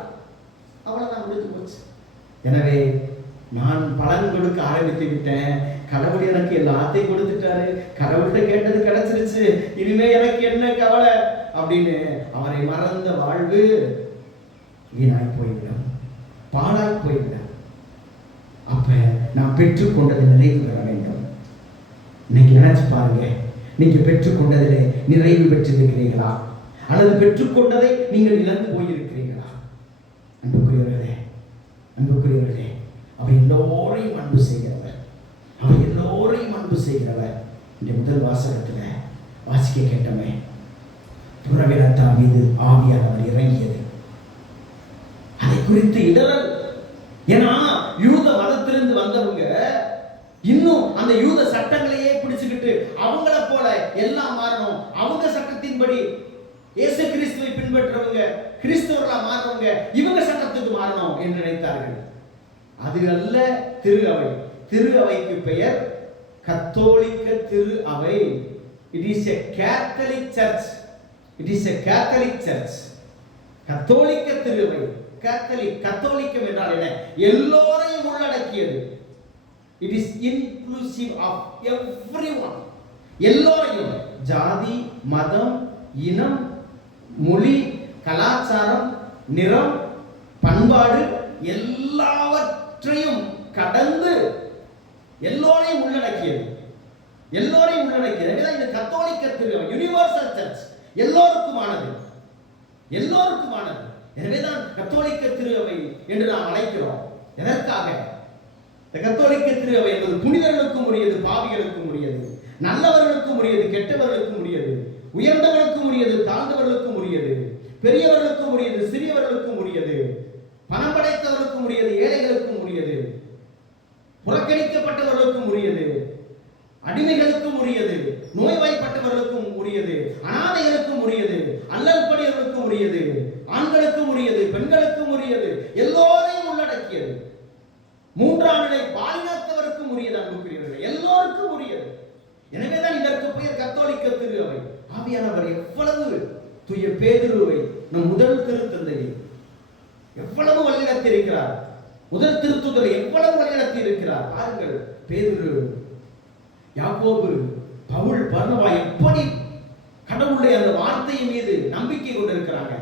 அவ்வளவுதான், முடிஞ்சு போச்சு. எனவே நான் பலன் கொடுக்க ஆரம்பித்து விட்டேன், கடவுள் எனக்கு எல்லாத்தையும் கொடுத்துட்டாரு, கடவுள்கிட்ட கேட்டது கிடைச்சிருச்சு, இனிமே எனக்கு என்ன கவலை அப்படின்னு அவரை மறந்த வாழ்வு வீணாய் போய்விடும், பாழாய் போய்விடும். அப்ப நாம் பெற்றுக்கொண்டது நிறைவு பெற வேண்டும். இன்னைக்கு நினைச்சு பாருங்க, நீங்க பெற்றுக்கொண்டதிலே நிறைவு பெற்றிருக்கிறீர்களா, அல்லது பெற்றுக்கொண்டதை நீங்கள் இழந்து போயிருக்கிறீர்களா? அன்புக்குரியவர்களே, அவர் எல்லோரையும் அன்பு செய்கிறவர், இந்த முதல் வாசகத்துல வாசிக்க கேட்டமே, புறவினத்தார் மீது ஆவியானவர் இறங்கியது, அதை குறித்து இடரல். ஏன்னா யூத மதத்திலிருந்து வந்தவங்க இன்னும் அந்த யூத சட்டங்களையே பிடிச்சுக்கிட்டு அவங்கள போல எல்லாம் மாறணும், அவங்க சட்டத்தின்படி இயேசு கிறிஸ்துவை பின்பற்றவங்க, கிறிஸ்தவர்களா மாறவங்க இவங்க சட்டத்துக்கு மாறணும் என்று நினைத்தார்கள். அது அல்ல திரு அவை. திரு அவைக்கு பெயர் கத்தோலிக்க திரு அவை. It is a Catholic church. கத்தோலிக்க திரு அவை. கத்தோலிக்கம் என்றால் என்ன? எல்லோரையும் உள்ளடக்கியது. It is inclusive of everyone. எல்லோரையும், ஜாதி, மதம், இனம், மொழி, கலாச்சாரம், நிறம், பண்பாடு எல்லாவற்றையும் கடந்து எல்லோரையும் உள்ளடக்கியது. இந்த கத்தோலிக்க திருவை யுனிவர்சல் சர்ச், எல்லோருக்குமானது. எனவேதான் கத்தோலிக்க திருவை என்று நாம் அழைக்கிறோம். எதற்காக? கத்தோலிக்க திருவை என்பது புனிதர்களுக்கும் உரியது, பாவிகளுக்கும் உரியது. நல்லவர்களுக்கும் உரியது, கெட்டவர்களுக்கும் உரியது, உயர்ந்தவர்களுக்கும் உரியது, தாழ்ந்தவர்களுக்கும் உரியது, பெரியவர்களுக்கும் உரியது, சிறியவர்களுக்கும் உரியது, பணம் படைத்தவர்களுக்கும் உரியது, ஏழைகளுக்கும் உரியது, புறக்கணிக்கப்பட்டவர்களுக்கும் உரியது, அடிமைகளுக்கும் உரியது, நோய்வாய்ப்பட்டவர்களுக்கும் உரியது, அனாதைகளுக்கும் உரியது, அல்லல்படியவர்களுக்கும் உரியது, ஆண்களுக்கும் உரியது, பெண்களுக்கும் உரியது, எல்லோரையும் உள்ளடக்கியது. மூன்றாம் நிலை பாலினத்தவருக்கும் உரியது. அன்புக்குரியவர்களே, எல்லோருக்கும் உரியது. எனவேதான் இதற்கு பெயர் கத்தோலிக்க திரு அவை. ஆவியானவர் எவ்வளவு தூய பேதுருவை நம் முதல் திருத்தந்தையை எவ்வளவு வழிநடத்தி இருக்கிறார், முதல் திருத்துதலை எவ்வளவு வழிநடத்தி இருக்கிறார் பாருங்கள். பேதுரு, யாக்கோபு, பவுல், பர்னபா எப்படி கடவுளுடைய அந்த வார்த்தையின் மீது நம்பிக்கை கொண்டிருக்கிறாங்க.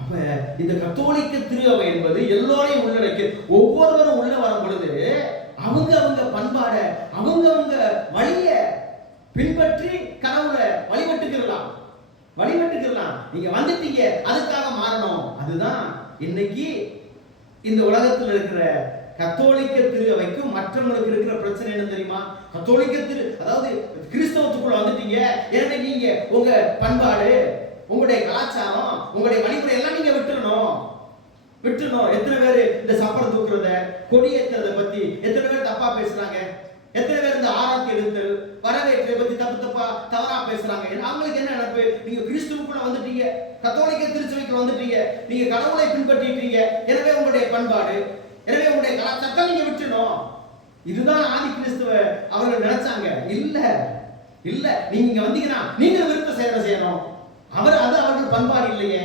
அப்ப இந்த கத்தோலிக்க திரு அவை என்பது எல்லோரையும் உள்ளடக்கி ஒவ்வொருவரும் உள்ள வரும் பொழுது அவங்க பண்பாட அவங்க வழிய பின்பற்றி கடவுளை வழிபட்டுக்கலாம். நீங்க வந்துட்டீங்க, அதுக்காக மாறணும். அதுதான் இன்னைக்கு இந்த உலகத்தில் இருக்கிற கத்தோலிக்க திரு அவைக்கும் மற்றவங்களுக்கு இருக்கிற பிரச்சனை என்ன தெரியுமா? கத்தோலிக்க திரு, அதாவது கிறிஸ்தவத்துக்குள்ள வந்துட்டீங்க, எனவே நீங்க உங்க பண்பாடு, உங்களுடைய கலாச்சாரம், உங்களுடைய வழிமுறை எல்லாம் நீங்க விட்டுறணும். எத்தனை பேர் இந்த சப்பரம் தூக்குறத, கொடியேற்றதை பத்தி எத்தனை பேர் தப்பா பேசுறாங்க? எத்தனை பேர் இந்த ஆராய்ச்சி எடுத்தல், வரவேற்பை பத்தி தவறா பேசுறாங்க? அவங்களுக்கு என்ன நினைப்பு? நீங்க கிறிஸ்துவுக்குள்ள வந்துட்டீங்க, கத்தோலிக்க திருச்சபைக்குள்ள வந்துட்டீங்க, நீங்க கடவுளை பின்பற்றிட்டீங்க, எனவே உங்களுடைய பண்பாடு, எனவே உங்களுடைய கலாச்சாரத்தை நீங்க விட்டுணும். இதுதான் ஆதி கிறிஸ்துவ அவர்கள் நினைச்சாங்க. இல்ல நீங்க இங்க வந்தீங்கன்னா நீங்க விருப்ப செய்யணும். அது அவர்கள் பண்பாடு இல்லையே.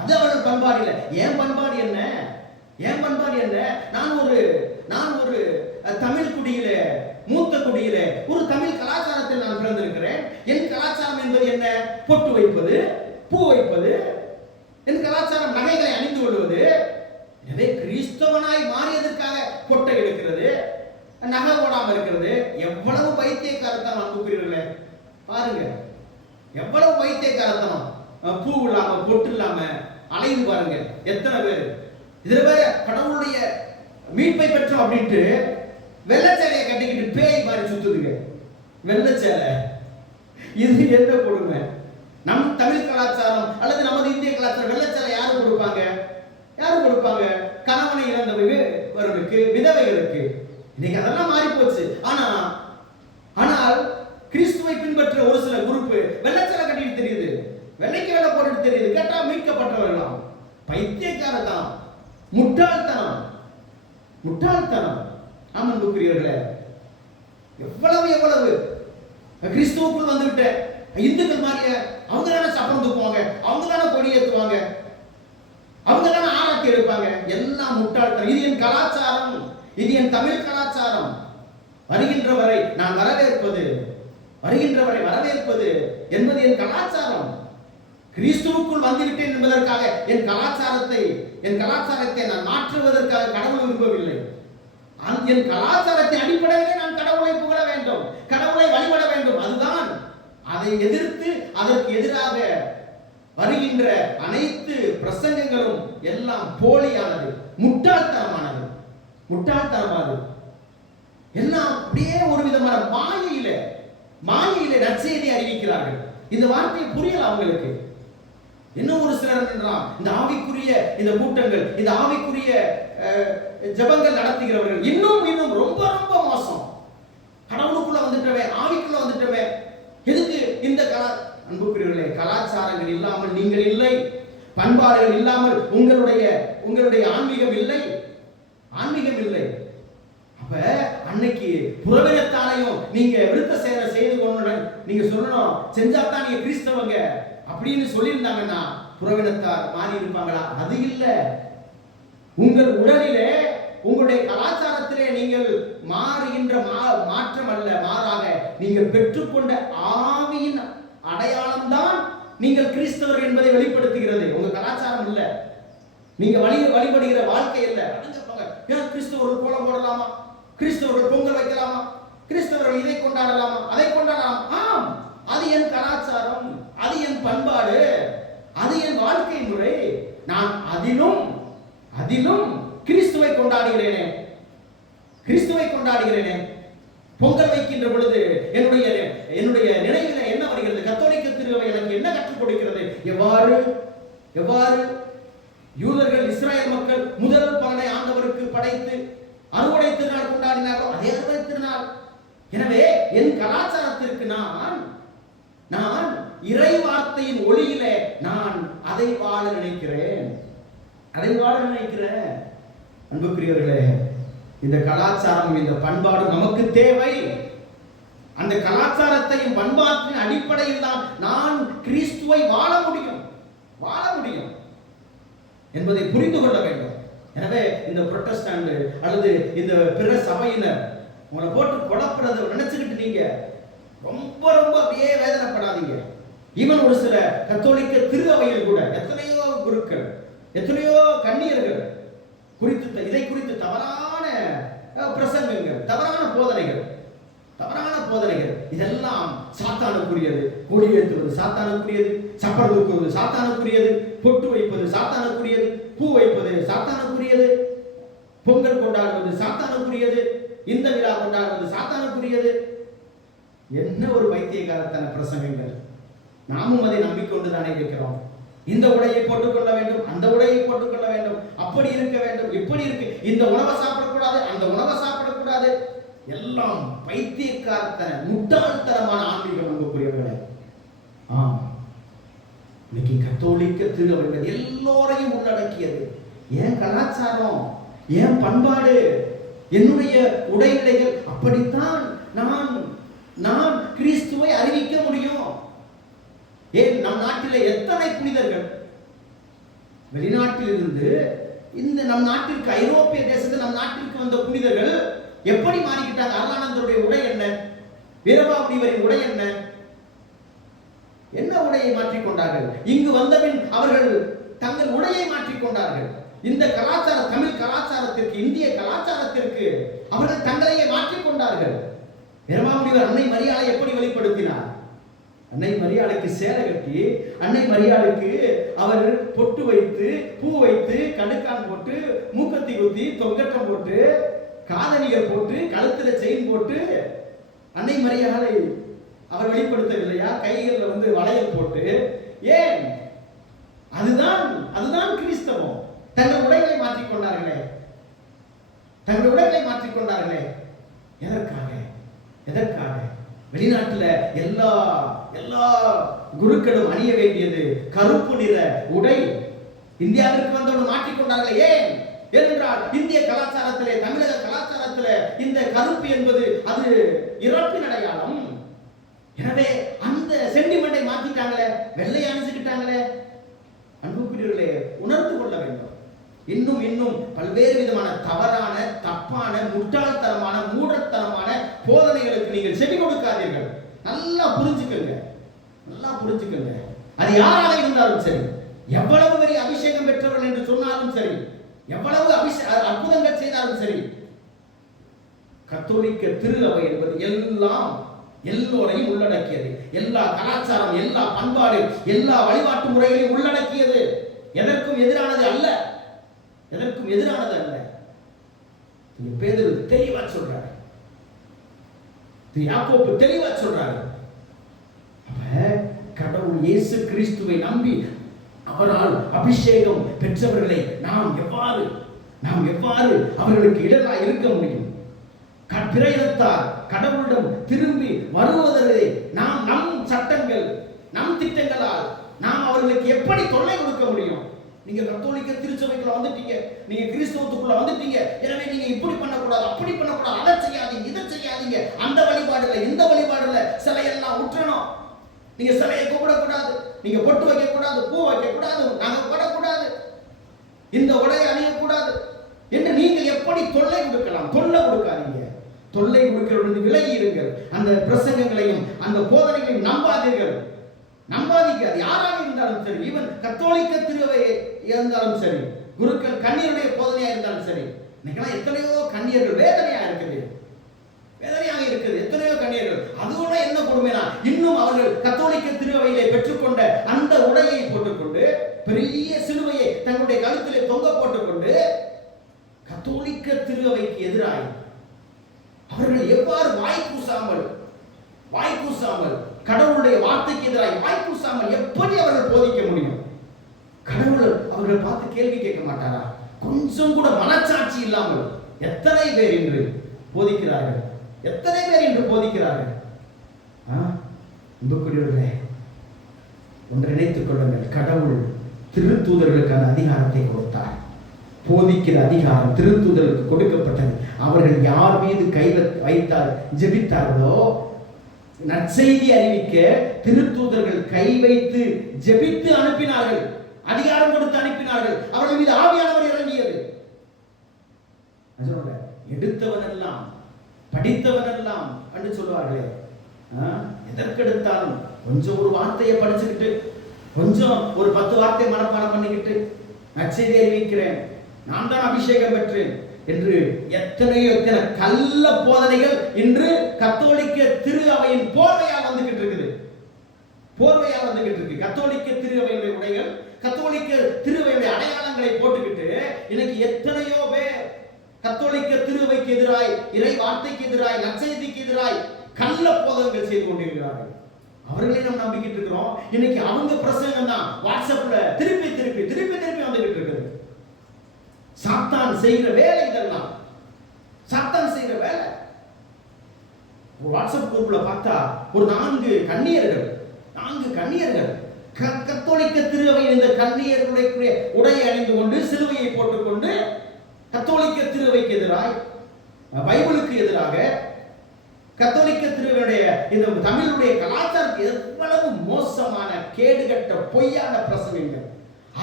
அது அவர்கள் பண்பாடு இல்லை. ஏன் பண்பாடு என்ன? நான் ஒரு தமிழ் குடியில, மூத்த குடியில, ஒரு தமிழ் கலாச்சாரத்தில் நான் பிறந்திருக்கிறேன். என் கலாச்சாரம் என்பது என்ன? பொட்டு வைப்பது, பூ வைப்பது, என் கலாச்சாரம் நகைகளை அணிந்து கொள்வது. எனவே கிறிஸ்தவனாய் மாறியதற்காக பொட்டை எடுக்கிறது, நகை போடாம இருக்கிறது. எவ்வளவு பைத்தியக்காரத்தனம் அன்புக்குரியவர்களே, பாருங்க எவ்வளவு பைத்தியக்காரத்தனம். பூ இல்லாம பொட்டு இல்லாம அலைந்து பாருங்க எத்தனை பேர். இதுல வேற கடவுளுடைய மீட்பை பெற்றோம் அப்படின்ட்டு வெள்ளச்சேலையை கட்டிக்கிட்டு பேய் மாதிரி சுத்துதுங்க. வெள்ளச்சேலை, இது என்ன கொடுமை? நம் தமிழ் கலாச்சாரம் அல்லது நமது இந்திய கலாச்சாரம் வெள்ளச்சேலை யாரு கொடுப்பாங்க? கணவனை இழந்தவர்களுக்கு, விதவைகளுக்கு. இன்னைக்கு அதெல்லாம் மாறி போச்சு. ஆனால் கிறிஸ்துவை பின்பற்ற ஒரு சில குரூப் வெள்ளச்சேலை கட்டிட்டு தெரியுது, வெள்ளைக்கு வேலை போட்டு தெரியுது. கேட்டா மீட்கப்பட்டவர்களாம். பைத்தியக்காரத்தனம், முட்டாள்தனம். அன்புக்குரியவர்களே, எவ்வளவு கிறிஸ்துவுக்குள் வந்துவிட்ட இந்துக்கள் மாதிரியே அவங்க தானே சப்பரம் தூக்குவாங்க, அவங்க தானே கொடி ஏற்றுவாங்க, அவங்க தானே ஆராய்ச்சி எடுப்பாங்க. எல்லாம் முட்டாள்தனம். இது என் கலாச்சாரம், இது என் தமிழ் கலாச்சாரம். வருகின்றவரை நான் வரவேற்பது என்பது என் கலாச்சாரம். கிறிஸ்துவுக்குள் வந்துவிட்டேன் என்பதற்காக என் கலாச்சாரத்தை நான் மாற்றுவதற்காக கடவுள் விரும்பவில்லை. என் கலாச்சாரத்தின் அடிப்படையிலே நான் கடவுளை புகழ வேண்டும், கடவுளை வழிபட வேண்டும். அதுதான். அதை எதிர்த்து அதற்கு எதிராக வருகின்ற அனைத்து பிரசங்கங்களும் எல்லாம் போலியானது, முட்டாள்தனமானது. எல்லாம் அப்படியே ஒரு விதமான மாயையிலே நற்செய்தியை அறிவிக்கிறார்கள். இந்த வார்த்தையை புரியல அவங்களுக்கு. இன்னும் ஒரு சிலர் என்றால் இந்த ஆவிக்குரிய இந்த கூட்டங்கள், இந்த ஆவிக்குரிய ஜெபங்கள் நடத்துகிறவர்கள் இன்னும் ரொம்ப மோசம். கடவுளுக்குள்ள வந்துட்டவே, ஆவிக்குள்ள வந்துட்டவே. எதுக்கு இந்த அன்புக்குரியவர்களே, கலாச்சாரங்கள் இல்லாமல் நீங்கள் இல்லை, பண்பாடுகள் இல்லாமல் உங்களுடைய ஆன்மீகம் இல்லை. அப்ப அன்னைக்கு புறவினத்தாலையும் நீங்க விருத்த சேவை செய்து கொண்டு நீங்க சொல்லணும், செஞ்சாதான் நீங்க கிறிஸ்தவங்க அப்படின்னு சொல்லியிருந்தாங்கன்னா புறவினத்தார் மாறி இருப்பாங்களா? அது இல்ல. உங்கள் உடலிலே, உங்களுடைய கலாச்சாரத்திலே நீங்கள் மாறுகின்ற மாற்றம் அல்ல, மாறாக நீங்கள் பெற்றுக்கொண்ட ஆவியின் அடையாளம் தான் நீங்கள் கிறிஸ்தவர் என்பதை வெளிப்படுத்துகிறது. உங்க கலாச்சாரம் இல்ல, நீங்க வழிபடுகிற வாழ்க்கை இல்ல. ஏன் கிறிஸ்தவர்கள் கோலம் போடலாமா? கிறிஸ்தவர்கள் பொங்கல் வைக்கலாமா? கிறிஸ்தவர்கள் இதை கொண்டாடலாமா, அதை கொண்டாடலாம்? ஆம், அது என் கலாச்சாரம், அது என் பண்பாடு, அது என் வாழ்க்கை முறை. நான் அதிலும் கிறிஸ்துவை கொண்டாடுகிறேனே. பொங்கல் வைக்கின்ற பொழுது என்னுடைய என்னுடைய நினைவில என்ன வருகிறது? கத்தோலிக்க திருவை எனக்கு என்ன கற்றுக் கொடுக்கிறது? எவ்வாறு யூதர்கள், இஸ்ராயல் மக்கள் முதல் பலனை ஆண்டவருக்கு படைத்து அறுவடை திருநாள் கொண்டாடினார்களோ அதே அறுவடை திருநாள். எனவே என் கலாச்சாரத்திற்கு நான் இறை வார்த்தையின் ஒளியிலே நான் அதை வாழ நினைக்கிறேன். அன்புக்குரியவர்களே, இந்த கலாச்சாரம், இந்த பண்பாடு நமக்கு தேவை. அந்த கலாச்சாரத்தையும் பண்பாட்டின் அடிப்படையில் தான் நான் கிறிஸ்துவை வாழ முடியும் என்பதை புரிந்து கொள்ள வேண்டும். எனவே இந்த புரொட்டஸ்டன்ட் அல்லது இந்த பிற சபையினர் உங்களை போட்டு குழப்பறதை நினைச்சுக்கிட்டு நீங்க ரொம்ப அப்படியே வேதனைப்படாதீங்க. ஈவன் ஒரு சில கத்தோலிக்க திரு அவையில் கூட எத்தனையோ குருக்கள், எத்தனையோ கன்னியர்கள் இதை குறித்து தவறான பிரசங்கங்கள், தவறான போதனைகள் இதெல்லாம் சாத்தானுக்குரியது. கொடி ஏற்றுவது சாத்தானுக்குரியது, சப்பரம் தூக்குவது சாத்தானுக்குரியது, பொட்டு வைப்பது சாத்தானுக்குரியது, பூ வைப்பது சாத்தானுக்குரியது, பொங்கல் கொண்டாடுவது சாத்தானுக்குரியது, இந்த விழா கொண்டாடுவது சாத்தானுக்குரியது. என்ன ஒரு பைத்தியகாரத்தன பிரசங்கங்கள்! நாமும் அதை நம்பிக்கொண்டு தானே இருக்கிறோம். இந்த உடையை போட்டுக்கொள்ள வேண்டும், அந்த உடையை போட்டுக்கொள்ள வேண்டும், அப்படி இருக்க வேண்டும், இப்படி இருக்கு, இந்த உணவை சாப்பிடக்கூடாது, அந்த உணவை சாப்பிடக்கூடாது. எல்லாம் பைத்தியக்காரத்தன முட்டாள்தனமான ஆன்மீகம். அன்புக்குரியவர்களே, இன்னைக்கு கத்தோலிக்க திருவள்ளுவர் எல்லோரையும் உள்ளடக்கியது. ஏன் கலாச்சாரம், ஏன் பண்பாடு, என்னுடைய உடைநிலைகள், அப்படித்தான் நான் கிறிஸ்துவை அறிவிக்க முடியும். ஏன் நம் நாட்டிலே எத்தனை புனிதர்கள் வெளிநாட்டில் இருந்து இந்த நம் நாட்டிற்கு, ஐரோப்பிய தேசத்தில் நம் நாட்டிற்கு வந்த புனிதர்கள் எப்படி மாறிக்கிட்டாங்க? அருளானந்தருடைய உடை என்ன? வீரபாகுடிவரின் உடை என்ன உடையை மாற்றிக்கொண்டார்கள்? இங்கு வந்தபின் அவர்கள் தங்கள் உடையை மாற்றிக்கொண்டார்கள். இந்த கலாச்சார, தமிழ் கலாச்சாரத்திற்கு, இந்திய கலாச்சாரத்திற்கு அவர்கள் தங்களையே மாற்றிக்கொண்டார்கள். வீரபாகுடிவர் அன்னை மரியாதை எப்படி வெளிப்படுத்தினார்? அன்னை மரியாதைக்கு சேலை கட்டி, அன்னை மரியாதைக்கு அவர் பொட்டு வைத்து, பூ வைத்து, கடுக்கான் போட்டு, மூக்கத்தி குத்தி, தொங்கட்டம் போட்டு, காதணிகள் போட்டு, கழுத்துல செயின் போட்டு அன்னை மரியாதை அவர் வெளிப்படுத்தவில்லையா? கைகளில் வளையல் போட்டு. ஏன்? அதுதான் கிறிஸ்தவம். தங்கள் உடைகளை மாற்றிக்கொண்டார்களே. எதற்காக? வெளிநாட்டுல எல்லா குருக்களும் அணிய வேண்டியது கருப்பு நிற உடை. இந்தியாவிற்கு வந்தவர்கள் மாற்றிக்கொண்டார்களே. ஏன்? ஏனென்றால் இந்திய கலாச்சாரத்திலே, தமிழக கலாச்சாரத்திலே இந்த கருப்பு என்பது அது இறப்பின் அடையாளம். எனவே அந்த சென்டிமெண்டை மாத்திட்டாங்களே, வெள்ளை அணிஞ்சுக்கிட்டாங்களே. அன்புக்குரியவர்களே, உணர்ந்து கொள்ள வேண்டும். இன்னும் பல்வேறு விதமான தவறான, தப்பான, முட்டாள்தனமான, மூடத்தனமான போதனைகளுக்கு நீங்கள் செவி கொடுக்காதீர்கள். நல்லா புரிஞ்சுக்கங்க. அது யாராக இருந்தாலும் சரி, எவ்வளவு பெரிய அபிஷேகம் பெற்றவர்கள் என்று சொன்னாலும் சரி, எவ்வளவு அற்புதங்கள் செய்தாலும் சரி, கத்தோலிக்க திரு அவை என்பது எல்லோரையும் உள்ளடக்கியது. எல்லா கலாச்சாரம், எல்லா பண்பாடு, எல்லா வழிபாட்டு முறைகளையும் உள்ளடக்கியது. எதற்கும் எதிரானது அல்ல. பேதுரு தெளிவா சொல்றாரு, யாக்கோபு தெளிவா சொல்றாரு. கடவுள் இயேசு கிறிஸ்துவை நம்பி அவரால் அபிஷேகம் பெற்றவர்களை நாம் எவ்வாறு அவர்களுக்கு இடராக இருக்க முடியும்? பிரயத்தனத்தால் கடவுளிடம் திரும்பி வருவதற்கு நம் சட்டங்கள், நம் திட்டங்களால் நாம் அவர்களுக்கு எப்படி தொல்லை கொடுக்க முடியும்? நீங்க கத்தோலிக்க திருச்சபைக்குள்ள வந்துட்டீங்க, நீங்க கிறிஸ்தவத்துக்குள்ள வந்துட்டீங்க, எனவே நீங்க இப்படி பண்ணக்கூடாது, அப்படி பண்ணக்கூடாது, அதை செய்யாதீங்க, இதை செய்யாதீங்க, அந்த வழிபாடு இல்லை, இந்த வழிபாடு இல்லை, சிலையெல்லாம் உற்றணும், நீங்க சிலையை கூப்பிடக்கூடாது, நீங்க பொட்டு வைக்க கூடாது, பூ வைக்க கூடாது, நகை போடக்கூடாது, இந்த உடையை அணியக்கூடாது என்று நீங்கள் எப்படி தொல்லை கொடுக்கலாம்? தொல்லை கொடுக்காதீங்க. தொல்லை கொடுக்கிறது விலகி இருங்கள். அந்த பிரசங்கங்களையும் அந்த போதனைகளையும் நம்பாதீர்கள். அது யாராக இருந்தாலும் சரி, ஈவன் கத்தோலிக்க திருவை இருந்தாலும் சரி, குருக்கள் கன்னியருடைய போதனையா இருந்தாலும் சரி. இன்னைக்கெல்லாம் எத்தனையோ கன்னியர்கள் வேதனையாக இருக்குது. எத்தனையோ கன்னியர்கள். அதோட என்ன கொடுமைனா, இன்னும் அவர்கள் கத்தோலிக்க திருவையிலே பெற்றுக்கொண்ட அந்த உடையை போட்டுக்கொண்டு, பெரிய சிலுவையை தங்களுடைய கழுத்திலே தொங்க போட்டுக்கொண்டு, கத்தோலிக்க திருவைக்கு எதிராக அவர்கள் எவ்வாறு வாய் கூசாமல் வாய் கூசாமல், கடவுளுடைய வார்த்தைக்கு எதிராக வாய் கூசாமல் எப்படி அவர்கள் போதிக்க முடியும்? கடவுள் அவர்கள் பார்த்து கேள்வி கேட்க மாட்டாரா? கொஞ்சம் கூட மனச்சாட்சி இல்லாமல் எத்தனை பேர் இன்று போதிக்கிறார்கள், எத்தனை பேர் இன்று போதிக்கிறார்கள். அன்புக்குரியவர்களே, ஒன்று நினைத்துக் கொள்ளுங்கள், கடவுள் திருத்தூதர்களுக்கான அதிகாரத்தை கொடுத்தார். போதிக்கிற அதிகாரம் திருத்தூதர்களுக்கு கொடுக்கப்பட்டது. அவர்கள் யார் மீது கை வைத்தால் ஜெபித்தார்களோ, நற்செய்தி அறிவிக்க திருத்தூதர்கள் கை வைத்து ஜெபித்து அனுப்பினார்கள், அதிகாரம் கொடுத்து அனுப்பினார்கள். அவர்கள் மீது ஆவியானவர் இறங்கியது. எடுத்தவனெல்லாம் படித்தவனெல்லாம் என்று சொல்வார்களே, எதற்கெடுத்தாலும் கொஞ்சம் ஒரு வார்த்தையை படிச்சுக்கிட்டு, கொஞ்சம் ஒரு 10 வார்த்தை மனப்பாடம் பண்ணிக்கிட்டு, நற்செய்தி அறிவிக்கிறேன், நான் தான் அபிஷேகம் பெற்றேன் என்று எத்தனையோ எத்தனை கள்ள போதனைகள் இன்று கத்தோலிக்க திரு அவையின் போர்வையால் வந்துகிட்டு இருக்குது. போர்வையால் வந்துகிட்டு இருக்கு. கத்தோலிக்க திரு அவையுடைய உடைகள், கத்தோலிக்க திருவையுடைய அடையாளங்களை போட்டுக்கிட்டு இன்னைக்கு எத்தனையோ பேர் கத்தோலிக்க திருவைக்கு எதிராய், இறை வார்த்தைக்கு எதிராய், நற்செய்திக்கு எதிராய் கள்ள போதனைகள் செய்து கொண்டிருக்கிறார்கள். அவர்களே நம்ம நம்பிக்கிட்டு இருக்கிறோம். இன்னைக்கு அவங்க பிரசங்கம் தான் வாட்ஸ்அப்ல திருப்பி திருப்பி திருப்பி திருப்பி வந்துகிட்டு இருக்குது. சாத்தான் செய்கிற வேலை இதெல்லாம், சாத்தான் செய்கிற வேலை. ஒரு வாட்ஸ்அப் குரூப்ல பார்த்தா ஒரு 4 கன்னியர்கள் கத்தோலிக்க திருவையின் இந்த கன்னியர்களுடைய உடையை அணிந்து கொண்டு, சிலுவையை போட்டுக்கொண்டு, கத்தோலிக்க திருவைக்கு எதிராய், பைபிளுக்கு எதிராக, கத்தோலிக்க திருவையுடைய இந்த தமிழுடைய கலாச்சாரத்துக்கு எவ்வளவு மோசமான கேடுகட்ட பொய்யான பிரசங்கங்கள்.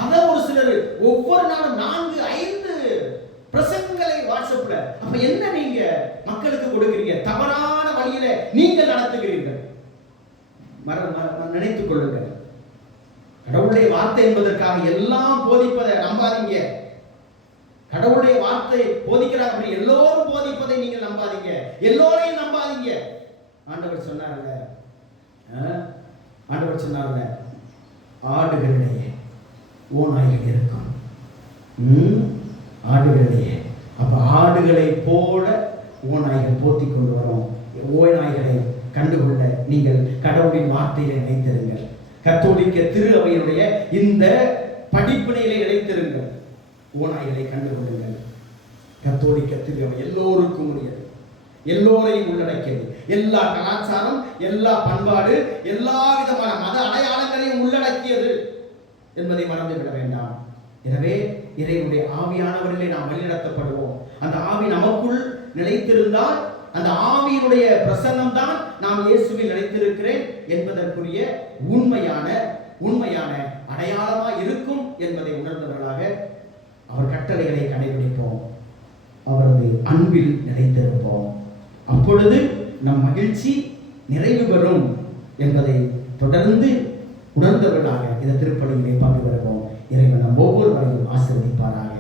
அதை ஒரு சிலர் ஒவ்வொரு நாளும் 4-5 பிரசங்கங்களை வாட்ஸ்அப்ல. அப்ப என்ன நீங்க மக்களுக்கு கொடுக்கிறீங்க? தவறான வழியில நீங்கள் நடத்துகிறீர்கள். நினைத்துக் கொள்ளுங்கள், கடவுளுடைய வார்த்தை என்பதற்காக எல்லாம் போதிப்பதை நம்பாதீங்க. கடவுளுடைய வார்த்தை போதிக்கிறார் அப்படி எல்லோரும் போதிப்பதை நீங்கள் நம்பாதீங்க, எல்லோரையும் நம்பாதீங்க. ஆண்டவர் சொன்னார்ல, ஆடுகளிடையே ஓநாய்கள் இருக்கும். ஆடுகளிடையே, அப்ப ஆடுகளை போல ஓநாய்கள் போத்தி கொண்டு வரும். ஓநாய்களை கண்டுகொள்ள நீங்கள் கடவுளின் வார்த்தையிலே நினைத்திருங்கள். கத்தோலிக்க திரு அவையினுடைய இந்த படிப்பினையிலே நினைத்திருங்கள். ஓநாய்களை கண்டுகொள்ளுங்கள். கத்தோலிக்க திரு அவை எல்லோருக்கும் உரியது, எல்லோரையும் உள்ளடக்கியது. எல்லா கலாச்சாரம், எல்லா பண்பாடு, எல்லா விதமான மத அடையாளங்களையும் உள்ளடக்கியது என்பதை மறந்துவிட வேண்டாம். எனவே இறைவனுடைய ஆவியானவரிலே நாம் வழிநடத்தப்படுவோம். அந்த ஆவி நமக்குள் நிலைத்திருந்தால், அந்த ஆவியினுடைய பிரசன்னம் தான் நாம் இயேசுவில் நிலைத்திருக்கிறேன் என்பதற்குரிய உண்மையான அடையாளமாக இருக்கும் என்பதை உணர்ந்தவர்களாக அவர் கட்டளைகளை கடைபிடிப்போம், அவரது அன்பில் நிலைத்திருப்போம். அப்பொழுது நம் மகிழ்ச்சி நிறைவு பெறும் என்பதை தொடர்ந்து உணர்ந்தவர்களாக இந்த திருப்பலியிலே பங்கு பெறுவோம். இறைவன் நம் ஒவ்வொருவரையும் ஆசீர்வதிப்பாராக.